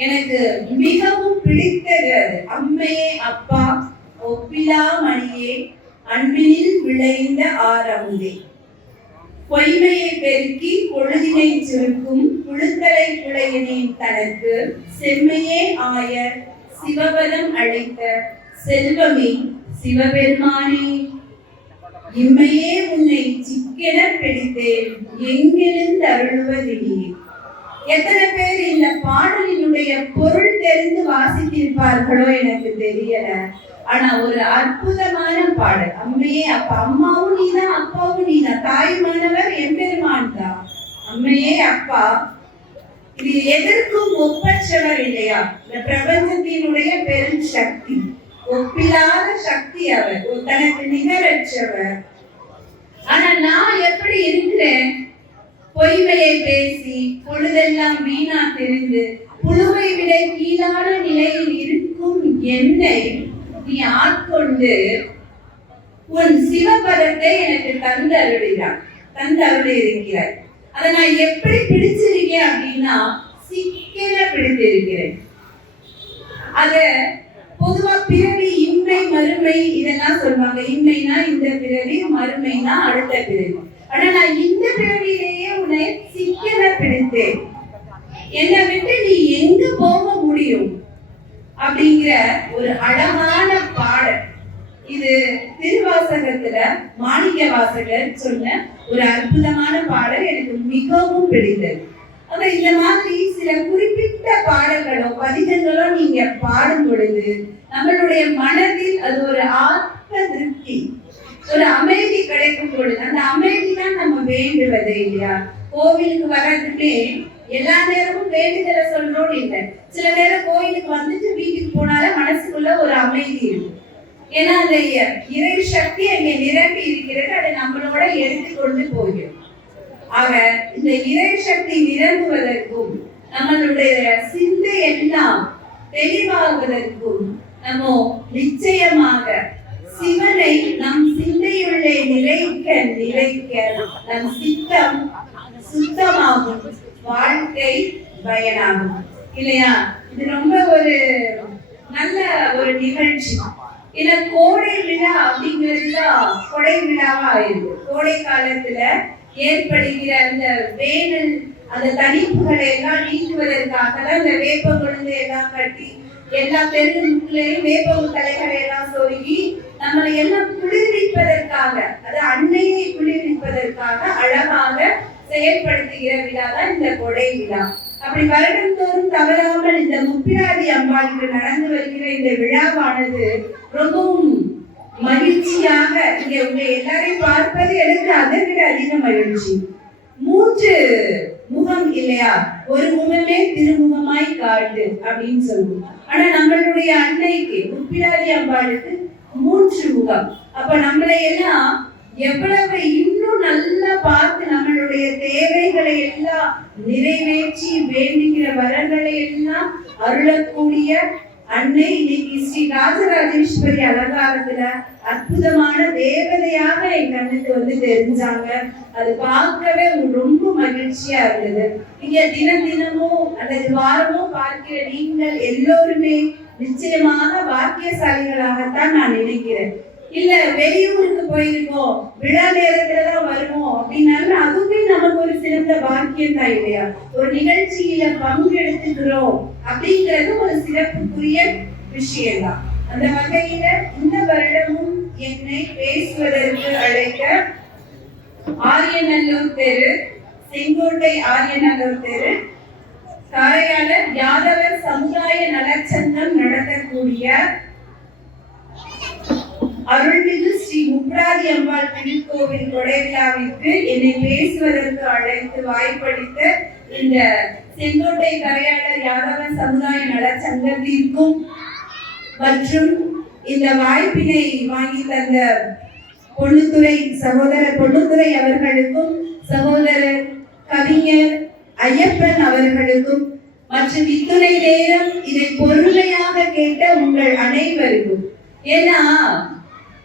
எனக்கு மிகவும் பிடித்தது. அது அம்மையே அப்பா ஒப்பிலா மணியே அன்பினில் விளைந்த ஆரமுதே, பொய்மையை பெருக்கி பொழுதினை சுருக்கும் புழுத்தலை புலையனின் தனக்கு செம்மையே ஆய சிவபதம் அழைத்த செல்வமே சிவபெருமானே, இம்மையே உன்னை சிக்கென பிடித்தேன் எங்கிருந்து அருள்வதிலே. எத்தனை பேர் இந்த பாடலினுடைய பொருள் தெரிந்து வாசித்திருப்பார்களோ எனக்கு தெரியல. ஆனா ஒரு அற்புதமான பாடல். அம்மையே அப்பா, அம்மாவும் நீதான் அப்பாவும் நீதான், தாயுமானவர் எம்பெருமான் தான். அம்மையே அப்பா, இது எதற்கும் ஒப்பற்றவர் இல்லையா? இந்த பிரபஞ்சத்தினுடைய பெரும் சக்தி, ஒப்பில்லாத சக்தி அவர், தனக்கு நிகரற்றவர். ஆனா நான் எப்படி இருக்கிறேன்? பொய்மையை பேசி பொழுதெல்லாம் வீணா தெரிந்து புழுவை விட கீழான நிலையில் இருக்கும் என்னை நீ ஆட்கொண்டு உன் சிவபதத்தை எனக்கு தந்து அருளி இருக்கிறாய். அதை நான் எப்படி பிடிச்சிருக்கேன் அப்படின்னா சிக்கன பிடித்திருக்கிறேன். அத பொதுவா பிறவி, இன்மை, மறுமை இதெல்லாம் சொல்லுவாங்க. இன்மைனா இந்த பிறவி, மறுமைனா அடுத்த பிறவி. ஆனா நான் இந்த பிறவியிலேயே உன்னை சிக்கன பிடித்தேன். என்னை விட்டு நீ எங்க போக முடியும் அப்படிங்கிற ஒரு அழகான பாடல். இது திருவாசகத்துல மாணிக்க வாசகர் சொன்ன ஒரு அற்புதமான பாடல். எனக்கு மிகவும் பிடித்தது. ஆனா இந்த மாதிரி சில குறிப்பிட்ட பாடல்களோ பதிகங்களோ நீங்க பாடும் பொழுது நம்மளுடைய மனதில் அது ஒரு ஆத்ம திருப்தி, ஒரு அமைதி கிடைக்கும் பொழுது அந்த அமைதி தான் நம்ம வேண்டுவது இல்லையா? கோவிலுக்கு வர்றதுமே எல்லா நேரமும் வேண்டுதலை சொல்றோம் இல்லை. சில நேரம் கோயிலுக்கு வந்துட்டு வீட்டுக்கு போனால மனசுக்குள்ள ஒரு அமைதி இருக்கும். ஏன்னா அந்த இறை சக்தி அங்கே நிரம்பி இருக்கிறது. அதை நம்மளோட எடுத்துக்கொண்டு போகும். ஆக இந்த இறை சக்தி நிரம்புவதற்கும் நம்மளுடைய சிந்தை எல்லாம் தெளிவாகுவதற்கும் நம்ம நிச்சயமாக சிவனை நம் சிந்தையுள்ளே நிலைக்க நிலைக்க நம் சித்தம் சுத்தமாகும், வாழ்க்கை பயனாகும் இல்லையா? இது ரொம்ப ஒரு நல்ல ஒரு நிகழ்ச்சி. இத கோடை விழா அப்படிங்கிறதுதான் கொடை விழாவா இருக்கு. கோடை காலத்துல ஏற்படுகிற அந்த வேனல், அந்த தனிப்புகளை எல்லாம் நீக்குவதற்காக தான் இந்த வேப்ப கொழுந்து எல்லாம் கட்டி எல்லா தெருமுக்கிலையும் வேப்ப தலைகளை எல்லாம் சொருகி நம்மளை எல்லாம் குளிர்விப்பதற்காக, அது அன்னையை குளிர்விப்பதற்காக அழகாக செயல்படுத்துகிற விழா தான் இந்த கொடை விழா. அப்படி வருடந்தோறும் தவறாமல் இந்த முப்பிடாதி அம்பாளுக்கு நடந்து வருகிற இந்த விழாவானது ரொம்பவும் மகிழ்ச்சியாக இங்க உங்க எல்லாரையும் பார்ப்பது எனக்கு அதை விட அதிக மகிழ்ச்சி. 3 முகம் இல்லையா? ஒரு முகமே திருமுகமாய் காட்டு அப்படின்னு சொல்லுவோம். ஆனா நம்மளுடைய அன்னைக்கு முப்பிடாதி அம்பாளுக்கு 3 முகம். அப்ப நம்மளை எல்லாம் எவ்வளவு இன்னும் நல்லா பார்த்து நம்மளுடைய தேவைகளை எல்லாம் நிறைவேற்றி வேண்டுகிற வரங்களை எல்லாம் அருளக்கூடிய அன்னை இன்னைக்கு ஸ்ரீ ராஜராஜேஸ்வரி அலங்காரத்துல அற்புதமான தேவதையாக என் கண்ணுக்கு வந்து தெரிஞ்சாங்க. அது பார்க்கவே ரொம்ப மகிழ்ச்சியா இருந்தது. இங்க தினமும் அல்லது வாரமும் பார்க்கிற நீங்கள் எல்லோருமே நிச்சயமாக பாக்கியசாலிகளாகத்தான் நான் நினைக்கிறேன். இல்ல வெளியூருக்கு போயிருக்கோம், விழா நேரத்துலதான் வருவோம் அப்படின்னாலும் அதுவுமே நமக்கு ஒரு சிறந்த பாக்கியம் தான் இல்லையா? ஒரு நிகழ்ச்சியில பங்கெடுத்துக்கிறோம் அப்படிங்கிறது ஒரு சிறப்புக்குரிய விஷயம்தான். அந்த வகையில இந்த வருடமும் என்னை பேசுவதற்கு அழைக்க ஆரியநல்லூர் தெரு, செங்கோட்டை ஆரியநல்லூர் தெரு காரையாளர் யாதவர் சமுதாய நலச்சங்கம் நடத்தக்கூடிய அருள்மிகு ஸ்ரீ முப்பிடாதி அம்பாள் திருக்கோவில் கொடை விழாவிற்கு என்னை பேசுவதற்கு அழைத்து வாய்ப்பளித்த இந்த செங்கோட்டை கரையாளர் யாதவர் சமுதாய நலச்சங்கத்திற்கும் மற்றும் இந்த வாய்ப்பினை வாங்கி தந்த பொன்னுத்துறை சகோதரர் பொன்னுத்துறை அவர்களுக்கும் சகோதரர் கவிஞர் ஐயப்பன் அவர்களுக்கும் மற்றும் இத்துணை நேரம் இதை பொறுமையாக கேட்ட உங்கள் அனைவருக்கும். ஏன்னா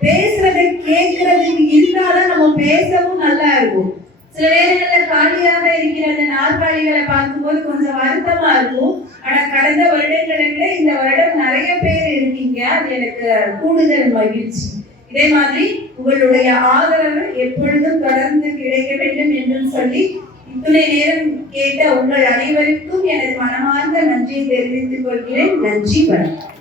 பேசுறதை கேட்கறதுக்கு இருந்தாலும் நம்ம பேசவும் நல்லா இருக்கும். சில நேரங்கள்ல காலியாக இருக்கிற அந்த நாற்காலிகளை பார்க்கும்போது கொஞ்சம் வருத்தமா இருக்கும். ஆனா கடந்த வருடங்களை விட இந்த வருடம் நிறைய பேர் இருக்கீங்க, அது எனக்கு கூடுதல் மகிழ்ச்சி. இதே மாதிரி உங்களுடைய ஆதரவு எப்பொழுதும் தொடர்ந்து கிடைக்க வேண்டும் என்று சொல்லி இத்துணை நேரம் கேட்ட உங்கள் அனைவருக்கும் எனது மனமார்ந்த நன்றியை தெரிவித்துக் கொள்கிறேன். நன்றி, வணக்கம்.